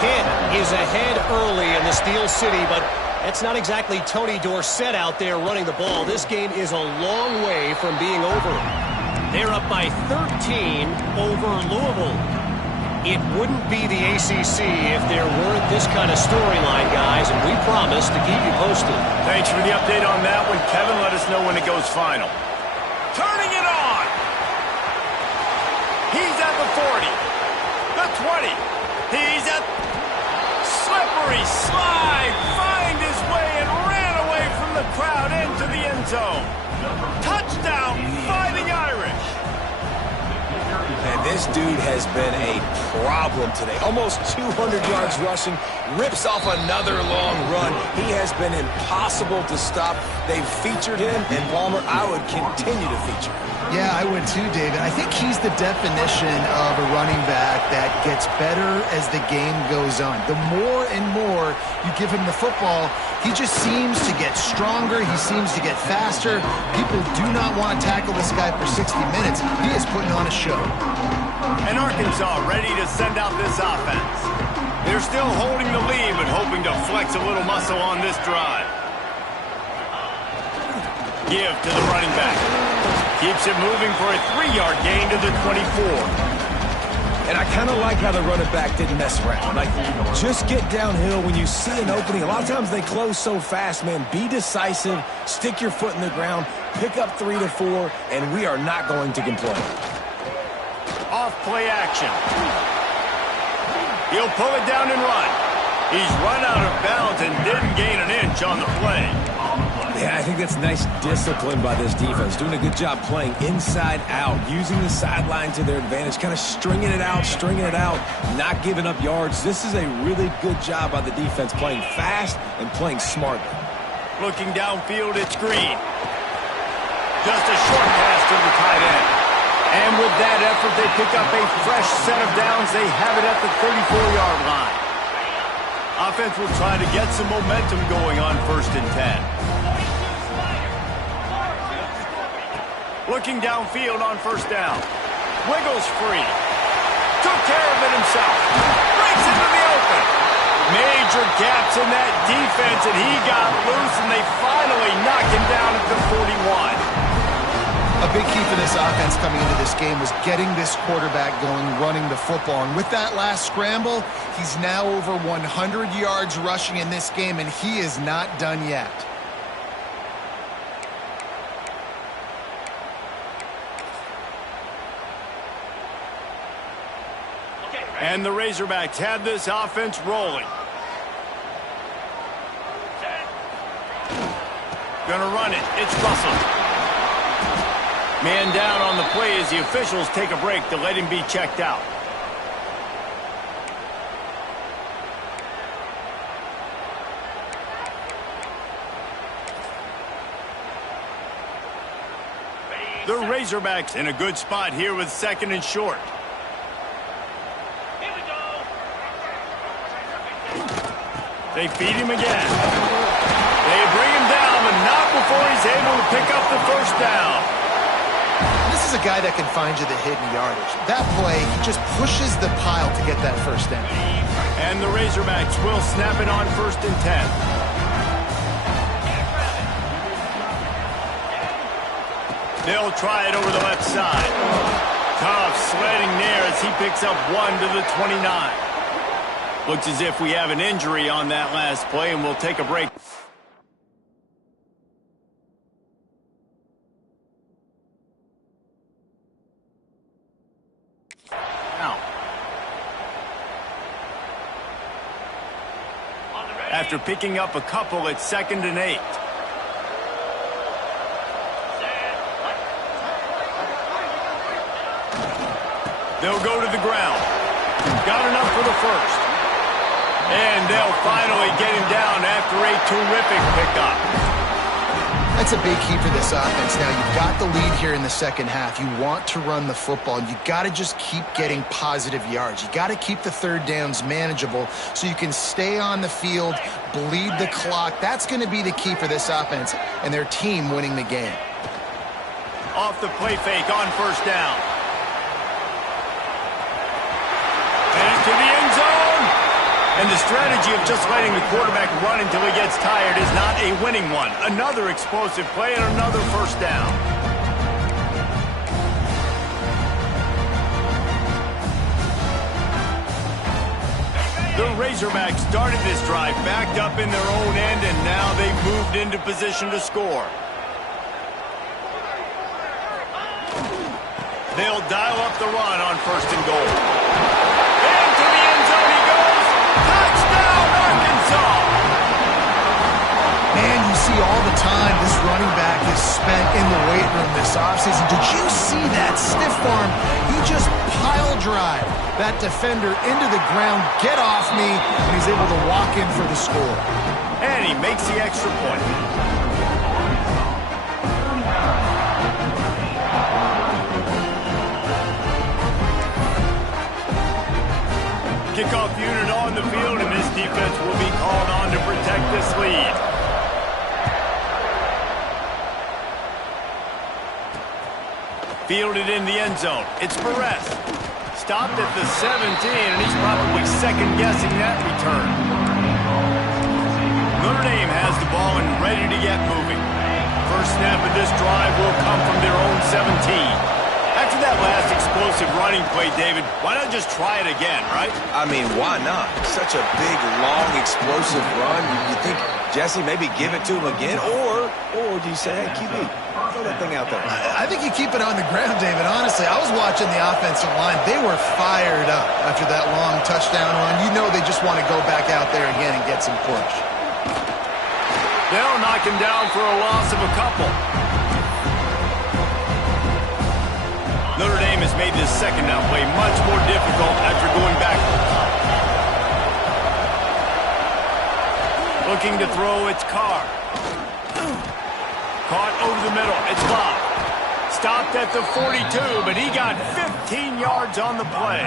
Pitt is ahead early in the Steel City, but that's not exactly Tony Dorsett out there running the ball. This game is a long way from being over. They're up by 13 over Louisville. It wouldn't be the ACC if there weren't this kind of storyline, guys, and we promise to keep you posted. Thanks for the update on that one, Kevin. Let us know when it goes final. Turning it on. He's at the 40. The 20. He's at slippery slide. Find his way and ran away from the crowd into the end zone. Touchdown, Fighting Irish. And This dude has been a problem today. Almost 200 yards rushing, rips off another long run. He has been impossible to stop. They've featured him, and Palmer, I would continue to feature him. Yeah, I would too, David. I think he's the definition of a running back that gets better as the game goes on. The more and more you give him the football, he just seems to get stronger. He seems to get faster. People do not want to tackle this guy for 60 minutes. He is putting on a show. And Arkansas ready to send out this offense. They're still holding the lead, but hoping to flex a little muscle on this drive. Give to the running back. Keeps it moving for a 3-yard gain to the 24. And I kind of like how the running back didn't mess around. Like, just get downhill when you see an opening. A lot of times they close so fast, man. Be decisive, stick your foot in the ground, pick up 3 to 4, and we are not going to complain. Off play action. He'll pull it down and run. He's run out of bounds and didn't gain an inch on the play. Yeah, I think that's nice discipline by this defense. Doing a good job playing inside out, using the sideline to their advantage, kind of stringing it out, not giving up yards. This is a really good job by the defense, playing fast and playing smart. Looking downfield, it's Green. Just a short pass to the tight end. And with that effort, they pick up a fresh set of downs. They have it at the 34-yard line. Offense will try to get some momentum going on 1st and 10. Looking downfield on 1st down. Wiggles free. Took care of it himself. Breaks into the open. Major gaps in that defense, and he got loose, and they finally knock him down at the 41. A big key for this offense coming into this game was getting this quarterback going, running the football. And with that last scramble, he's now over 100 yards rushing in this game, and he is not done yet. And the Razorbacks have this offense rolling. Gonna run it. It's Russell. Man down on the play as the officials take a break to let him be checked out. The Razorbacks in a good spot here with 2nd and short. They feed him again. They bring him down, but not before he's able to pick up the 1st down. This is a guy that can find you the hidden yardage. That play, he just pushes the pile to get that 1st down. And the Razorbacks will snap it on 1st and 10. They'll try it over the left side. Tough sledding there as he picks up 1 to the 29. Looks as if we have an injury on that last play, and we'll take a break. Now, after picking up a couple, it's 2nd and 8. They'll go to the ground. Got enough for the 1st. And they'll finally get him down after a terrific pickup. That's a big key for this offense. Now, you've got the lead here in the 2nd half. You want to run the football. You got to just keep getting positive yards. You got to keep the 3rd downs manageable so you can stay on the field, bleed the clock. That's going to be the key for this offense and their team winning the game. Off the play fake on 1st down. And into the end zone. And the strategy of just letting the quarterback run until he gets tired is not a winning one. Another explosive play and another 1st down. The Razorbacks started this drive backed up in their own end, and now they've moved into position to score. They'll dial up the run on 1st and goal. Into the end zone he goes. Touchdown, Arkansas! Man, you see all the time this running back is spent in the weight room this offseason. Did you see that stiff arm? He just pile drive that defender into the ground, get off me, and he's able to walk in for the score. And he makes the extra point. Kickoff unit on the field, and this defense will be called on to protect this lead. Fielded in the end zone. It's Perez. Stopped at the 17, and he's probably second-guessing that return. Notre Dame has the ball and ready to get moving. First snap of this drive will come from their own 17. After that last explosive running play, David, why not just try it again, right? I mean, why not? Such a big, long, explosive run. You think, Jesse, maybe give it to him again? Or do you say, hey, QB, throw that thing out there? I think you keep it on the ground, David. Honestly, I was watching the offensive line. They were fired up after that long touchdown run. You know they just want to go back out there again and get some push. They'll knock him down for a loss of a couple. Notre Dame has made this second down play much more difficult after going backwards. Looking to throw, it's Carr. Caught over the middle, it's Bob. Stopped at the 42, but he got 15 yards on the play.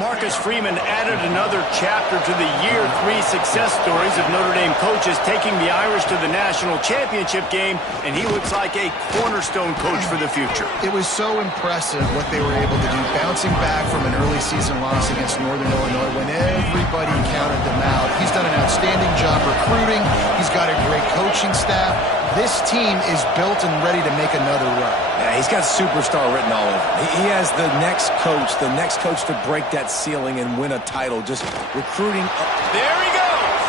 Marcus Freeman added another chapter to the year 3 success stories of Notre Dame coaches, taking the Irish to the national championship game, and he looks like a cornerstone coach for the future. It was so impressive what they were able to do, bouncing back from an early season loss against Northern Illinois when everybody counted them out. He's done an outstanding job recruiting. He's got a great coaching staff. This team is built and ready to make another run. Yeah, he's got superstar written all over him. He has the next coach to break that ceiling and win a title, just recruiting. There he goes.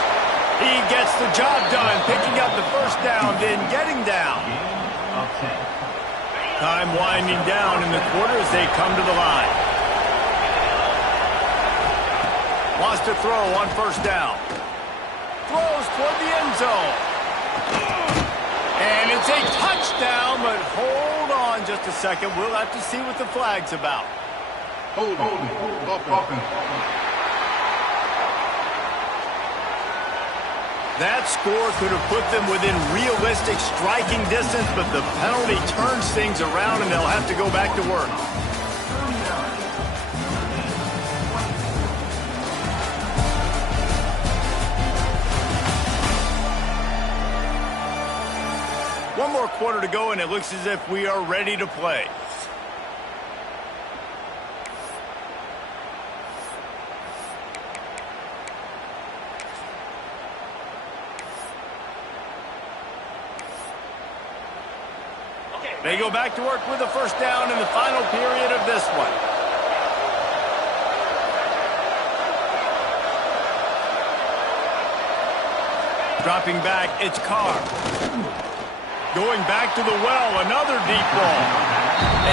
He gets the job done, picking up the first down, then getting down. Time winding down in the quarter as they come to the line. Wants to throw on first down. Throws toward the end zone. And it's a touchdown, but hold on just a second. We'll have to see what the flag's about. Hold on. That score could have put them within realistic striking distance, but the penalty turns things around, and they'll have to go back to work. One more quarter to go, and it looks as if we are ready to play. They go back to work with a first down in the final period of this one. Dropping back, it's Carr. Going back to the well, another deep ball.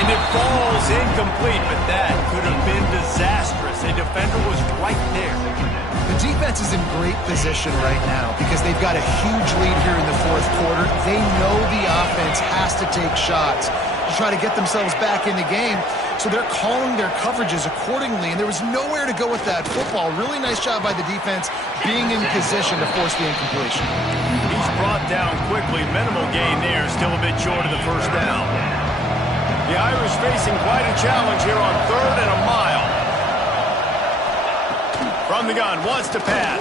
And it falls incomplete, but that could have been disastrous. A defender was right there. The defense is in great position right now because they've got a huge lead here in the fourth quarter. They know the offense has to take shots to try to get themselves back in the game. So they're calling their coverages accordingly, and there was nowhere to go with that football. Really nice job by the defense being in position to force the incompletion. He's brought down quickly. Minimal gain there, still a bit short of the first down. The Irish facing quite a challenge here on 3rd and a mile. From the gun, wants to pass.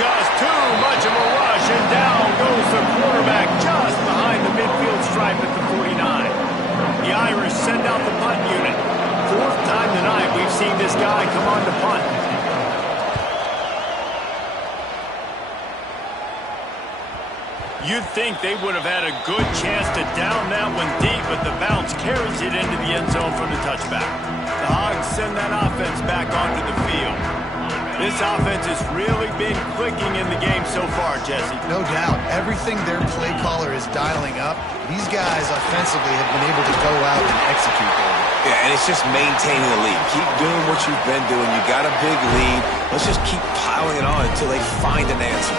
Just too much of a rush, and down goes the quarterback just behind the midfield stripe at the 49. The Irish send out the punt unit. 4th time tonight we've seen this guy come on to punt. You'd think they would have had a good chance to down that one deep, but the bounce carries it into the end zone from the touchback. The Hogs send that offense back onto the field. This offense has really been clicking in the game so far, Jesse. No doubt. Everything their play caller is dialing up, these guys offensively have been able to go out and execute there. Yeah, and it's just maintaining the lead. Keep doing what you've been doing. You got a big lead. Let's just keep piling it on until they find an answer.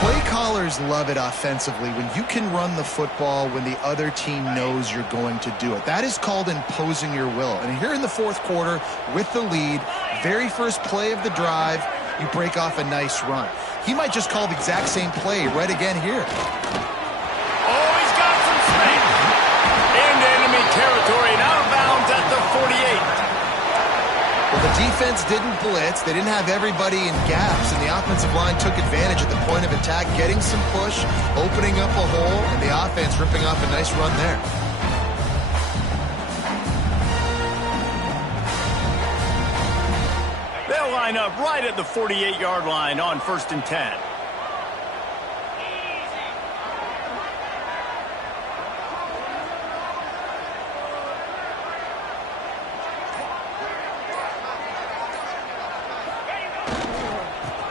Play callers love it offensively when you can run the football when the other team knows you're going to do it. That is called imposing your will. And here in the fourth quarter with the lead, very first play of the drive, you break off a nice run. He might just call the exact same play right again here. Oh, he's got some space. Into enemy territory and out of bounds at the 48. Well, the defense didn't blitz. They didn't have everybody in gaps, and the offensive line took advantage at the point of attack, getting some push, opening up a hole, and the offense ripping off a nice run there. They'll line up right at the 48-yard line on 1st and 10.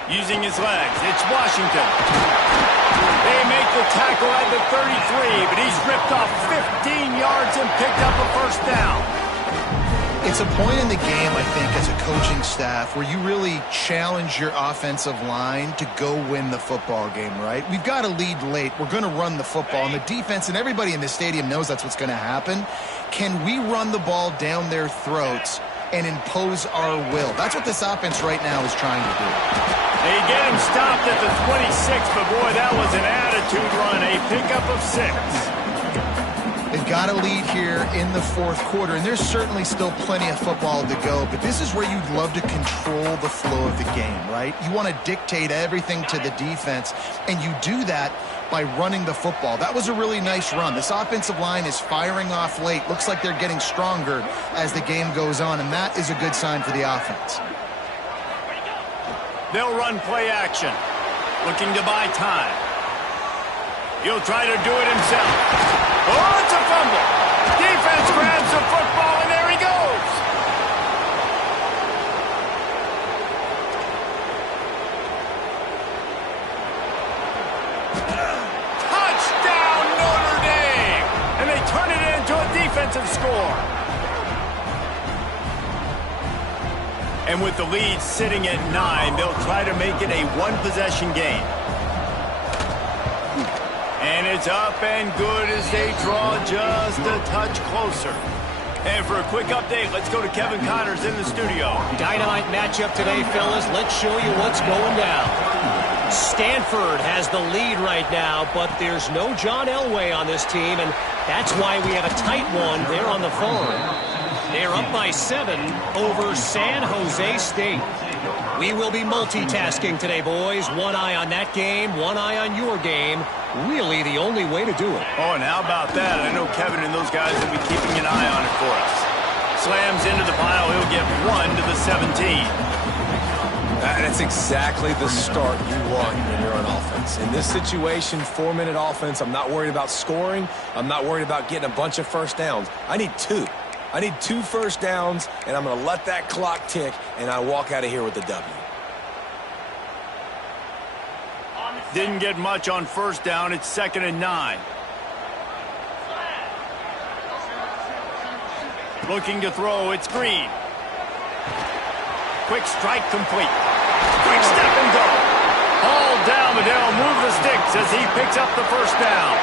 Using his legs, it's Washington. They make the tackle at the 33, but he's ripped off 15 yards and picked up a first down. It's a point in the game, I think, as a coaching staff where you really challenge your offensive line to go win the football game, right? We've got a lead late. We're going to run the football, and the defense and everybody in the stadium knows that's what's going to happen. Can we run the ball down their throats and impose our will? That's what this offense right now is trying to do. They get him stopped at the 26, but boy, that was an attitude run, a pickup of 6. They've got a lead here in the fourth quarter, and there's certainly still plenty of football to go, but this is where you'd love to control the flow of the game, right? You want to dictate everything to the defense, and you do that by running the football. That was a really nice run. This offensive line is firing off late. Looks like they're getting stronger as the game goes on, and that is a good sign for the offense. They'll run play action, looking to buy time. He'll try to do it himself. Oh, it's a fumble. Defense grabs the football, and there he goes. Touchdown, Notre Dame. And they turn it into a defensive score. And with the lead sitting at 9, they'll try to make it a one-possession game. And it's up and good as they draw just a touch closer. And for a quick update, let's go to Kevin Connors in the studio. Dynamite matchup today, fellas. Let's show you what's going down. Stanford has the lead right now, but there's no John Elway on this team, and that's why we have a tight one there on the phone. They're up by 7 over San Jose State. We will be multitasking today, boys. One eye on that game, one eye on your game. Really the only way to do it. Oh, and how about that? I know Kevin and those guys will be keeping an eye on it for us. Slams into the pile. He'll get 1 to the 17. That's exactly the start you want when you're on offense. In this situation, 4-minute offense, I'm not worried about scoring. I'm not worried about getting a bunch of first downs. I need 2. I need 2 first downs, and I'm going to let that clock tick, and I walk out of here with the W. Didn't get much on first down. It's 2nd and 9. Looking to throw. It's Green. Quick strike complete. Quick step and go. Hauled down, but they'll move the sticks as he picks up the first down.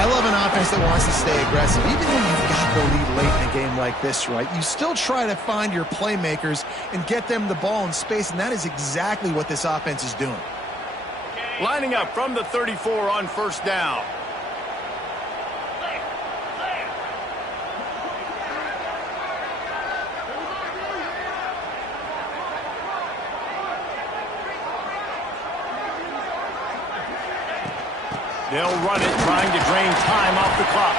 I love an offense that wants to stay aggressive. Even when you've got the lead late in a game like this, right, you still try to find your playmakers and get them the ball in space, and that is exactly what this offense is doing. Lining up from the 34 on first down. They'll run it, trying to drain time off the clock.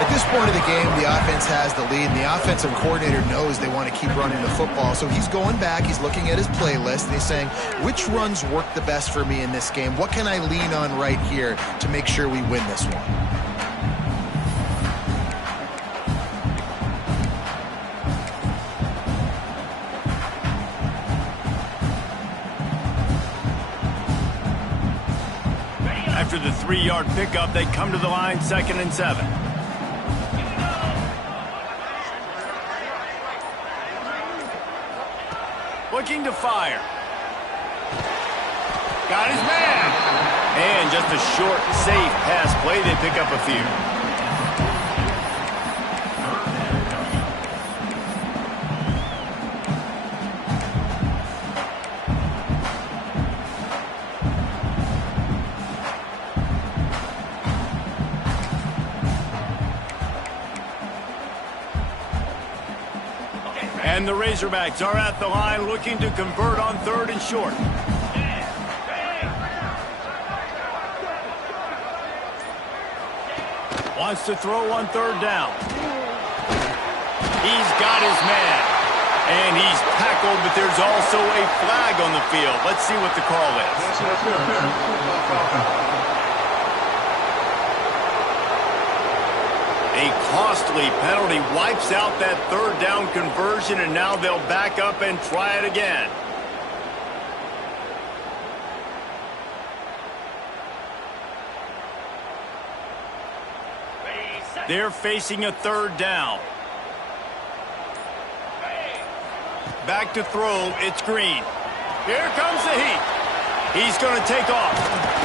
At this point of the game, the offense has the lead, and the offensive coordinator knows they want to keep running the football. So he's going back, he's looking at his playlist, and he's saying, which runs work the best for me in this game? What can I lean on right here to make sure we win this one? After the 3-yard pickup, they come to the line 2nd and 7. looking to fire. Got his man. And just a short, safe pass play. They pick up a few. And the Razorbacks are at the line looking to convert on 3rd and short. Wants to throw on 3rd down. He's got his man. And he's tackled, but there's also a flag on the field. Let's see what the call is. A costly penalty wipes out that 3rd down conversion, and now they'll back up and try it again. They're facing a 3rd down. Back to throw, it's Green. Here comes the heat. He's going to take off.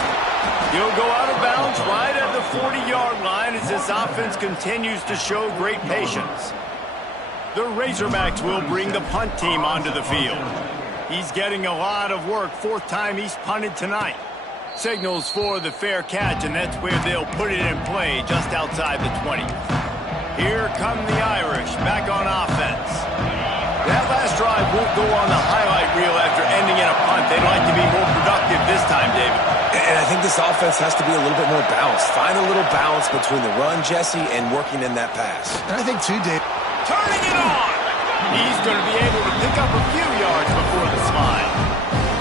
He'll go out of bounds right at the 40-yard line as this offense continues to show great patience. The Razorbacks will bring the punt team onto the field. He's getting a lot of work. 4th time he's punted tonight. Signals for the fair catch, and that's where they'll put it in play just outside the 20. Here come the Irish back on offense. That last drive won't go on the highlight reel after ending in a punt. They'd like to be more productive this time, David. And I think this offense has to be a little bit more balanced. Find a little balance between the run, Jesse, and working in that pass. And I think, too, Dave. Turning it on! He's going to be able to pick up a few yards before the smile.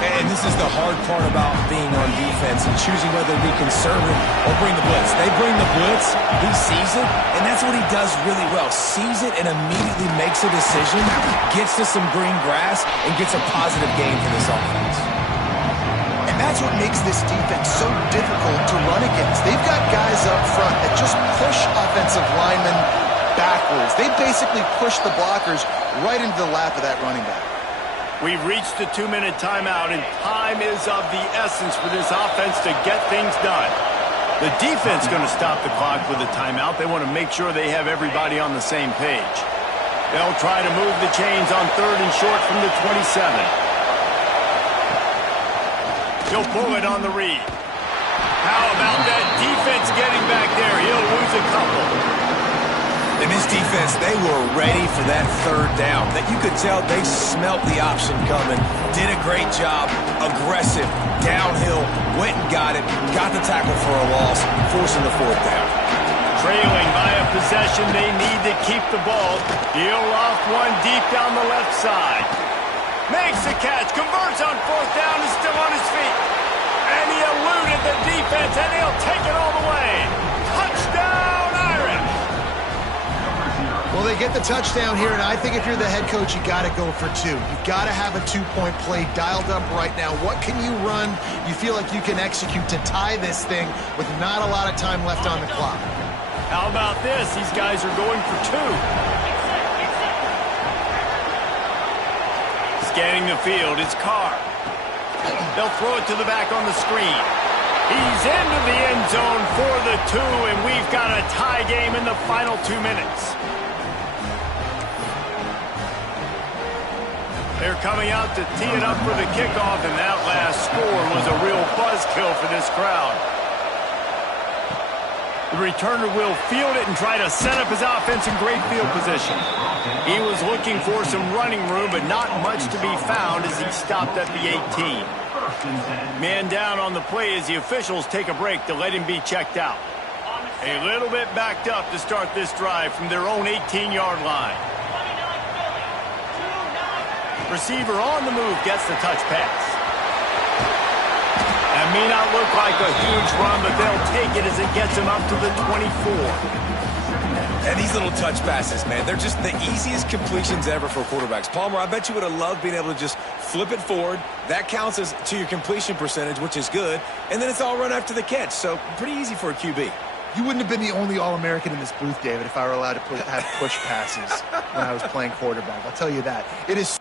And this is the hard part about being on defense and choosing whether to be conservative or bring the blitz. They bring the blitz, he sees it, and that's what he does really well. Sees it and immediately makes a decision, gets to some green grass, and gets a positive gain for this offense. And that's what makes this defense so difficult to run against. They've got guys up front that just push offensive linemen backwards. They basically push the blockers right into the lap of that running back. We've reached the 2-minute timeout, and time is of the essence for this offense to get things done. The defense going to stop the clock with a timeout. They want to make sure they have everybody on the same page. They'll try to move the chains on 3rd and short from the 27. He'll pull it on the read. How about that defense getting back there? He'll lose a couple. In this defense, they were ready for that 3rd down. That you could tell they smelt the option coming. Did a great job. Aggressive. Downhill. Went and got it. Got the tackle for a loss. Forcing the 4th down. Trailing by a possession, they need to keep the ball. He'll loft one deep down the left side. Makes the catch. Converts on 4th down. Is still on his feet. And he eluded the defense, and he'll take it all the way. Touchdown, Irish! Well, they get the touchdown here, and I think if you're the head coach, you got to go for 2. You've got to have a 2-point play dialed up right now. What can you run you feel like you can execute to tie this thing with not a lot of time left on the clock? How about this? These guys are going for 2. Scanning the field, it's Carr. They'll throw it to the back on the screen. He's into the end zone for the 2, and we've got a tie game in the final 2 minutes. They're coming out to tee it up for the kickoff, and that last score was a real buzzkill for this crowd. The returner will field it and try to set up his offense in great field position. He was looking for some running room, but not much to be found as he stopped at the 18. Man down on the play as the officials take a break to let him be checked out. A little bit backed up to start this drive from their own 18-yard line. Receiver on the move gets the touch pass. That may not look like a huge run, but they'll take it as it gets him up to the 24. And these little touch passes, man, they're just the easiest completions ever for quarterbacks. Palmer, I bet you would have loved being able to just flip it forward. That counts as to your completion percentage, which is good. And then it's all run after the catch, so pretty easy for a QB. You wouldn't have been the only All-American in this booth, David, if I were allowed to have push passes when I was playing quarterback. I'll tell you that. It is...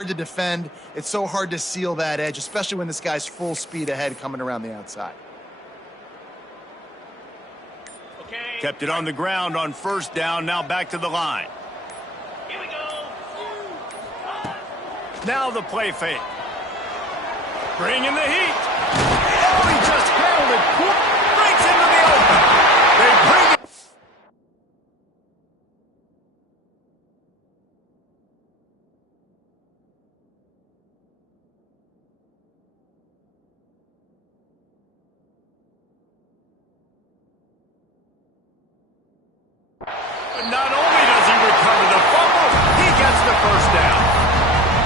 Hard to defend. It's so hard to seal that edge, especially when this guy's full speed ahead coming around the outside. Kept it on the ground on first down. Now back to the line. Here we go. Now the play fake. Bringing the heat. Oh, he just handled it. Breaks into the open. They bring it. But not only does he recover the fumble, he gets the first down.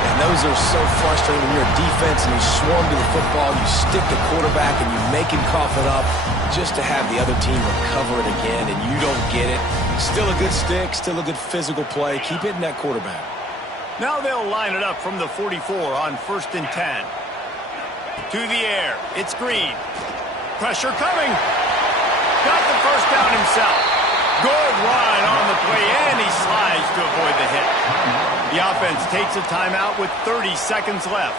And those are so frustrating when you're a defense and you swarm to the football, you stick the quarterback and you make him cough it up just to have the other team recover it again and you don't get it. Still a good stick, still a good physical play. Keep hitting that quarterback. Now they'll line it up from the 44 on 1st and 10. To the air. It's Green. Pressure coming. Got the first down himself. Good run on the play, and he slides to avoid the hit. The offense takes a timeout with 30 seconds left.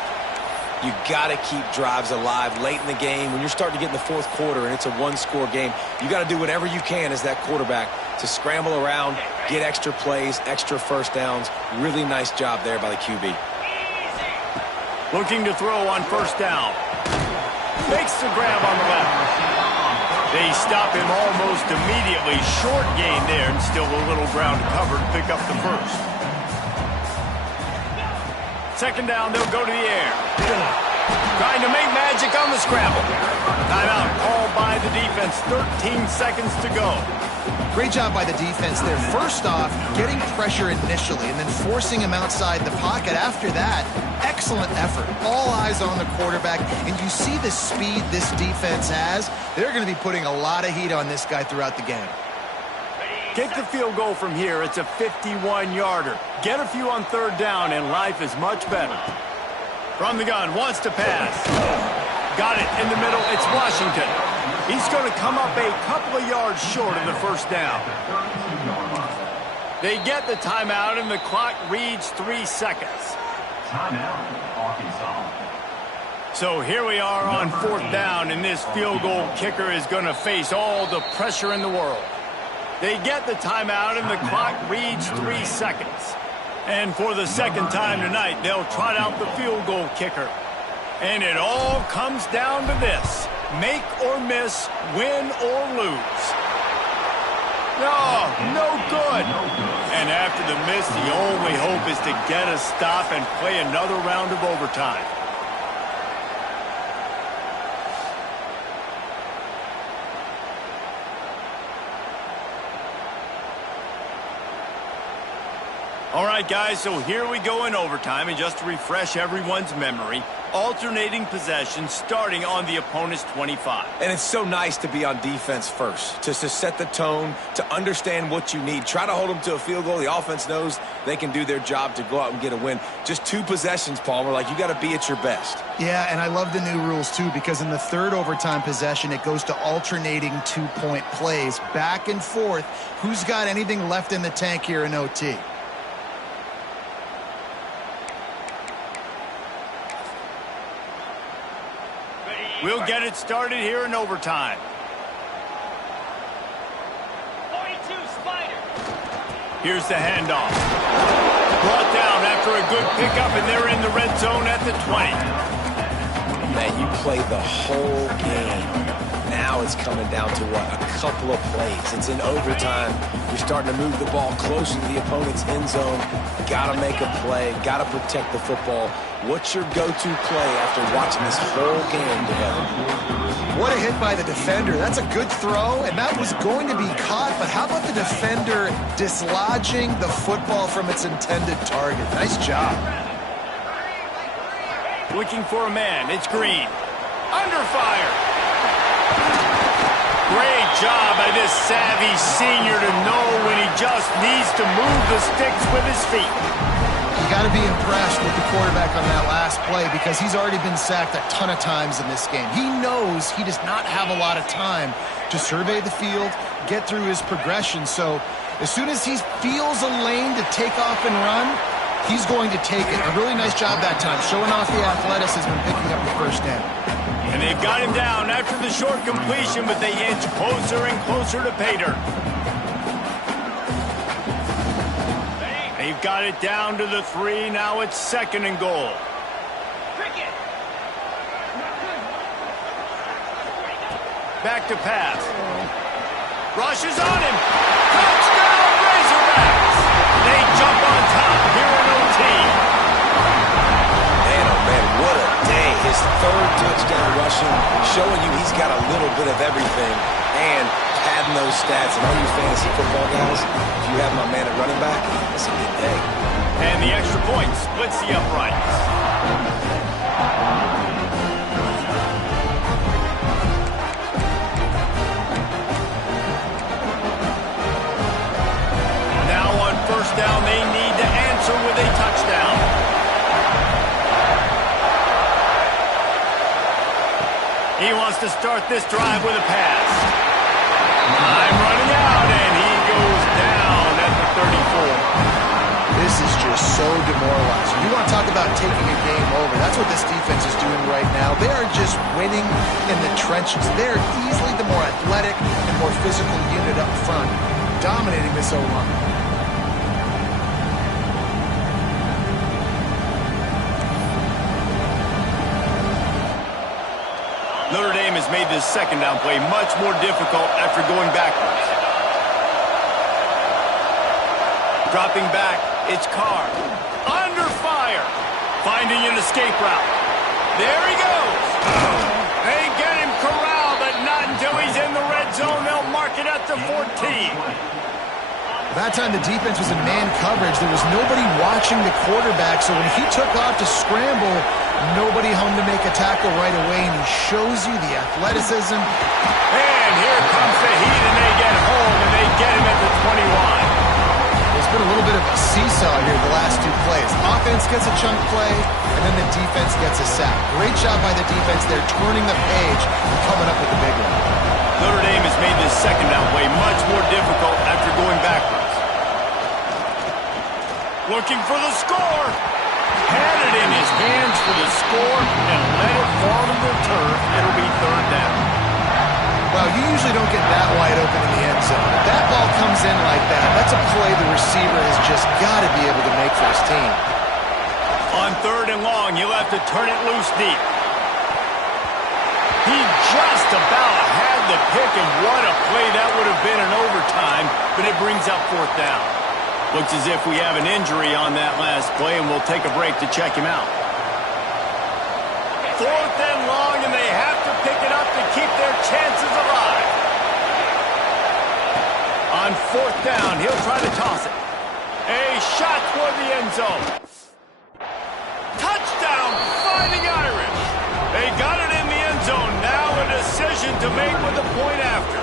You got to keep drives alive late in the game. When you're starting to get in the fourth quarter and it's a one-score game, you got to do whatever you can as that quarterback to scramble around, get extra plays, extra first downs. Really nice job there by the QB. Looking to throw on first down. Makes the grab on the left. They stop him almost immediately. Short gain there, and still a little ground covered to pick up the first. Second down, they'll go to the air. Trying to make magic on the scramble. Timeout called by the defense. 13 seconds to go. Great job by the defense there. First off, getting pressure initially and then forcing him outside the pocket. After that, excellent effort. All eyes on the quarterback. And you see the speed this defense has. They're going to be putting a lot of heat on this guy throughout the game. Kick the field goal from here. It's a 51-yarder. Get a few on third down, and life is much better. From the gun, wants to pass. Got it in the middle. It's Washington. He's going to come up a couple of yards short of the first down. They get the timeout, and the clock reads 3 seconds. Timeout, Arkansas. So here we are on fourth down, and this field goal kicker is going to face all the pressure in the world. They get the timeout, and the clock reads 3 seconds. And for the second time tonight, they'll trot out the field goal kicker. And it all comes down to this. Make or miss, win or lose. No good. And after the miss, the only hope is to get a stop and play another round of overtime. All right, guys, so here we go in overtime, and just to refresh everyone's memory, alternating possession starting on the opponent's 25. And it's so nice to be on defense first, to set the tone, to understand what you need. Try to hold them to a field goal. The offense knows they can do their job to go out and get a win. Just 2 possessions, Palmer, like you got to be at your best. Yeah, and I love the new rules, too, because in the third overtime possession, it goes to alternating 2-point plays, back and forth. Who's got anything left in the tank here in OT? We'll get it started here in overtime. 42 Spider. Here's the handoff. Brought down after a good pickup, and they're in the red zone at the 20. Man, you play the whole game. Now it's coming down to what? A couple of plays. It's in overtime. You're starting to move the ball closer to the opponent's end zone. Got to make a play. Got to protect the football. What's your go-to play after watching this whole game develop? What a hit by the defender. That's a good throw, and that was going to be caught, but how about the defender dislodging the football from its intended target? Nice job. Looking for a man. It's Green. Under fire. Great job by this savvy senior to know when he just needs to move the sticks with his feet. You got to be impressed with the quarterback on that last play because he's already been sacked a ton of times in this game. He knows he does not have a lot of time to survey the field, get through his progression. So as soon as he feels a lane to take off and run, he's going to take it. A really nice job that time, showing off the athleticism and picking up the first down. And they've got him down after the short completion, but they inch closer and closer to pay dirt. They've got it down to the 3. Now it's 2nd and goal. Back to pass. Rushes on him. Touchdown, Razorbacks! They jump on top here in OT. Man, oh man, what a day. His 3rd touchdown rushing, showing you he's got a little bit of everything and padding those stats. And all you fantasy football guys, if you have my man at running back, it's a good day. And the extra point splits the uprights. First down, they need to answer with a touchdown. He wants to start this drive with a pass. Time running out, and he goes down at the 34. This is just so demoralizing. You want to talk about taking a game over. That's what this defense is doing right now. They are just winning in the trenches. They're easily the more athletic and more physical unit up front, dominating this O-line. Notre Dame has made this 2nd down play much more difficult after going backwards. Dropping back, it's Carr. Under fire. Finding an escape route. There he goes. They get him corralled, but not until he's in the red zone. They'll mark it at the 14. That time the defense was in man coverage. There was nobody watching the quarterback, so when he took off to scramble, nobody home to make a tackle right away, and he shows you the athleticism. And here comes the heat, and they get home, and they get him at the 21. There's been a little bit of a seesaw here the last 2 plays. Offense gets a chunk play, and then the defense gets a sack. Great job by the defense. They're turning the page and coming up with the big one. Notre Dame has made this 2nd down play much more difficult after going backwards. Looking for the score. Had it in his hands for the score and let it fall to the turf. It'll be 3rd down. Well, you usually don't get that wide open in the end zone. If that ball comes in like that, that's a play the receiver has just got to be able to make for his team. On 3rd and long, you'll have to turn it loose deep. He just about had the pick, and what a play that would have been in overtime, but it brings up 4th down. Looks as if we have an injury on that last play, and we'll take a break to check him out. 4th and long, and they have to pick it up to keep their chances alive. On 4th down, he'll try to toss it. A shot toward the end zone. Touchdown, Fighting Irish. They got it in the end zone. Now a decision to make with the point after.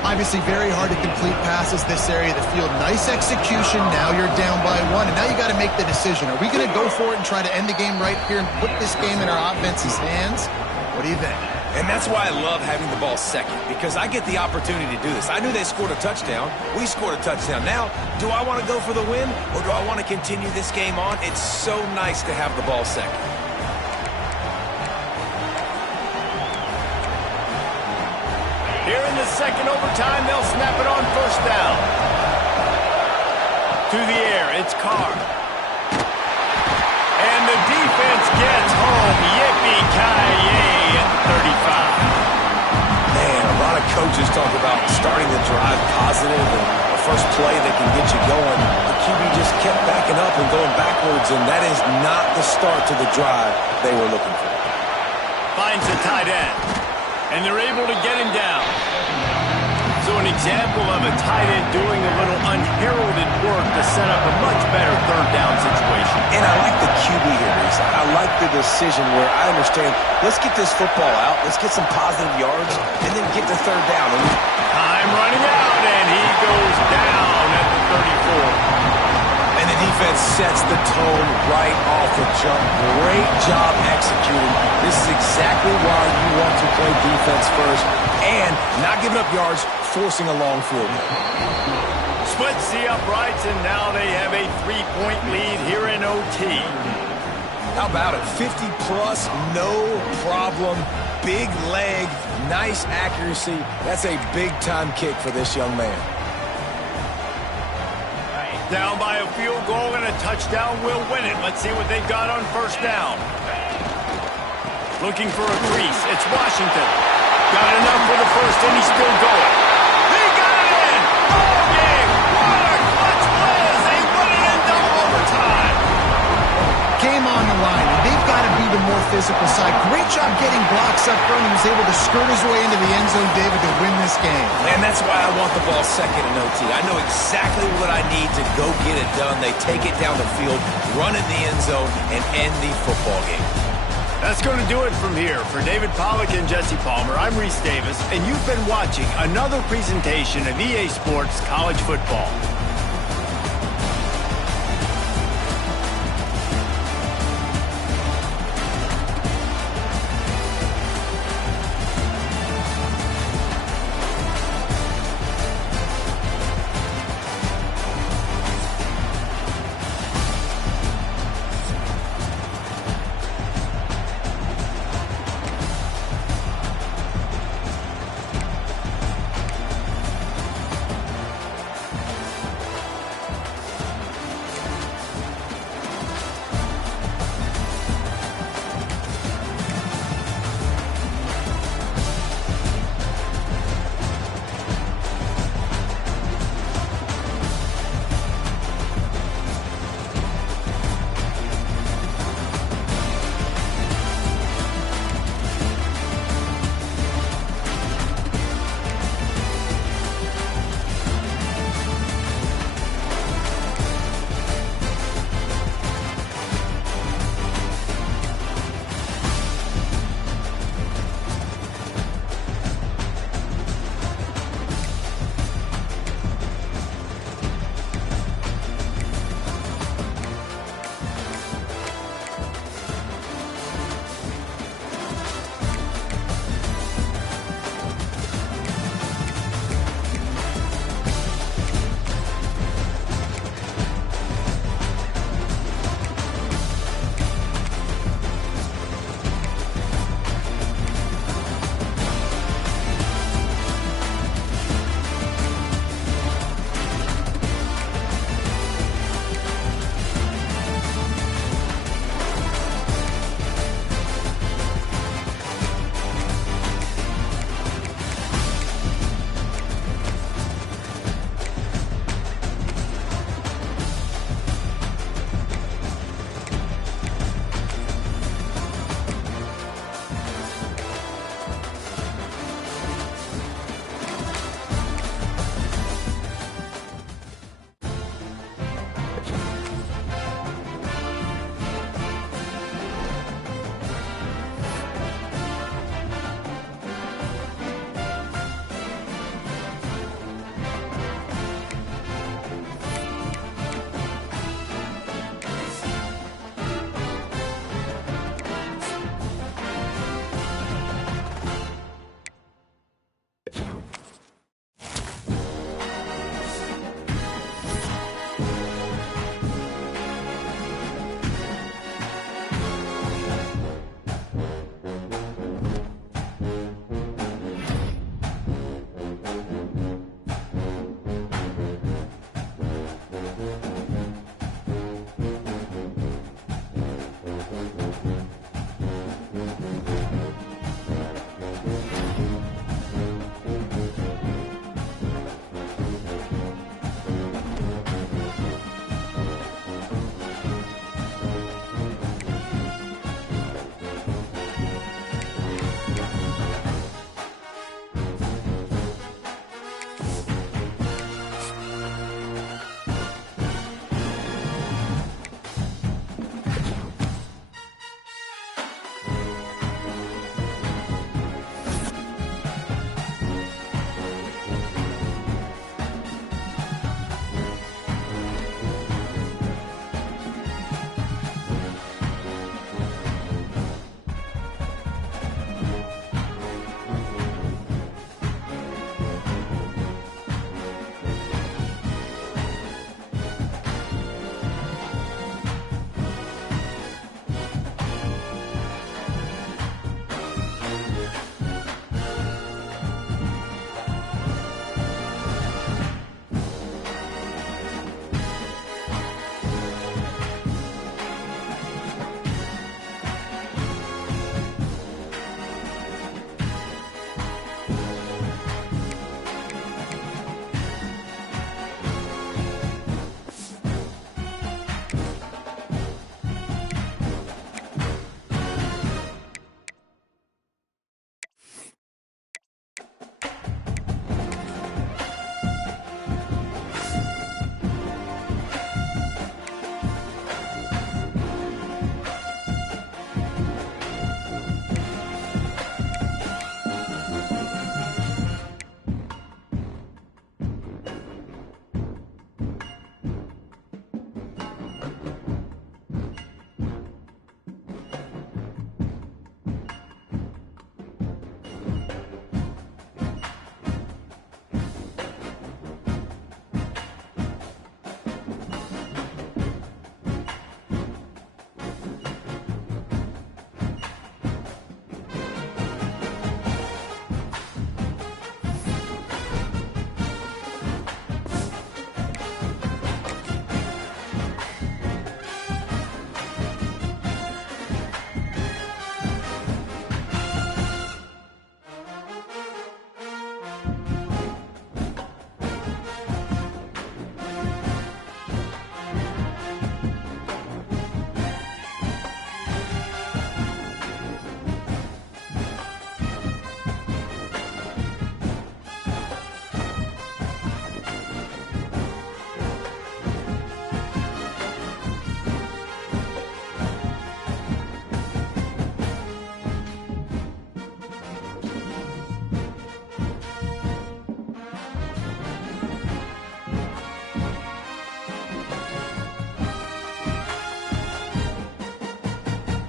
Obviously very hard to complete passes this area of the field. Nice execution. Now you're down by 1, and now you got to make the decision. Are we going to go for it and try to end the game right here and put this game in our offense's hands? What do you think? And that's why I love having the ball 2nd, because I get the opportunity to do this. I knew they scored a touchdown. We scored a touchdown. Now, do I want to go for the win, or do I want to continue this game on? It's so nice to have the ball 2nd. Here in the 2nd overtime, they'll snap it on 1st down. To the air, it's Carr. And the defense gets home. Yippee-ki-yay at the 35. Man, a lot of coaches talk about starting the drive positive and a first play that can get you going. The QB just kept backing up and going backwards, and that is not the start to the drive they were looking for. Finds the tight end. And they're able to get him down. So an example of a tight end doing a little unheralded work to set up a much better 3rd down situation. And I like the QB here, Reese. I like the decision where I understand, let's get this football out, let's get some positive yards, and then get to 3rd down. Time running out, and he goes down at the 34. And the defense sets the tone right off the jump. Great job executing. This is exactly why you want to play defense first and not giving up yards, forcing a long field goal. Splits the uprights, and now they have a 3-point lead here in OT. How about it? 50-plus, no problem. Big leg, nice accuracy. That's a big-time kick for this young man. Down by a field goal, and a touchdown will win it. Let's see what they've got on first down. Looking for a crease. It's Washington. Got enough for the first, and he's still going. He got it in! Ball game! What a clutch blitz! They win it in double overtime. Game on the line, and they've got to be the more physical side. Great job getting blocks up front. He was able to skirt his way into the end zone, David, to win this game. And that's why I want the ball second in OT. I know exactly what I need to go get it done. They take it down the field, run in the end zone, and end the football game. That's going to do it from here. For David Pollack and Jesse Palmer, I'm Reese Davis, and you've been watching another presentation of EA Sports College Football.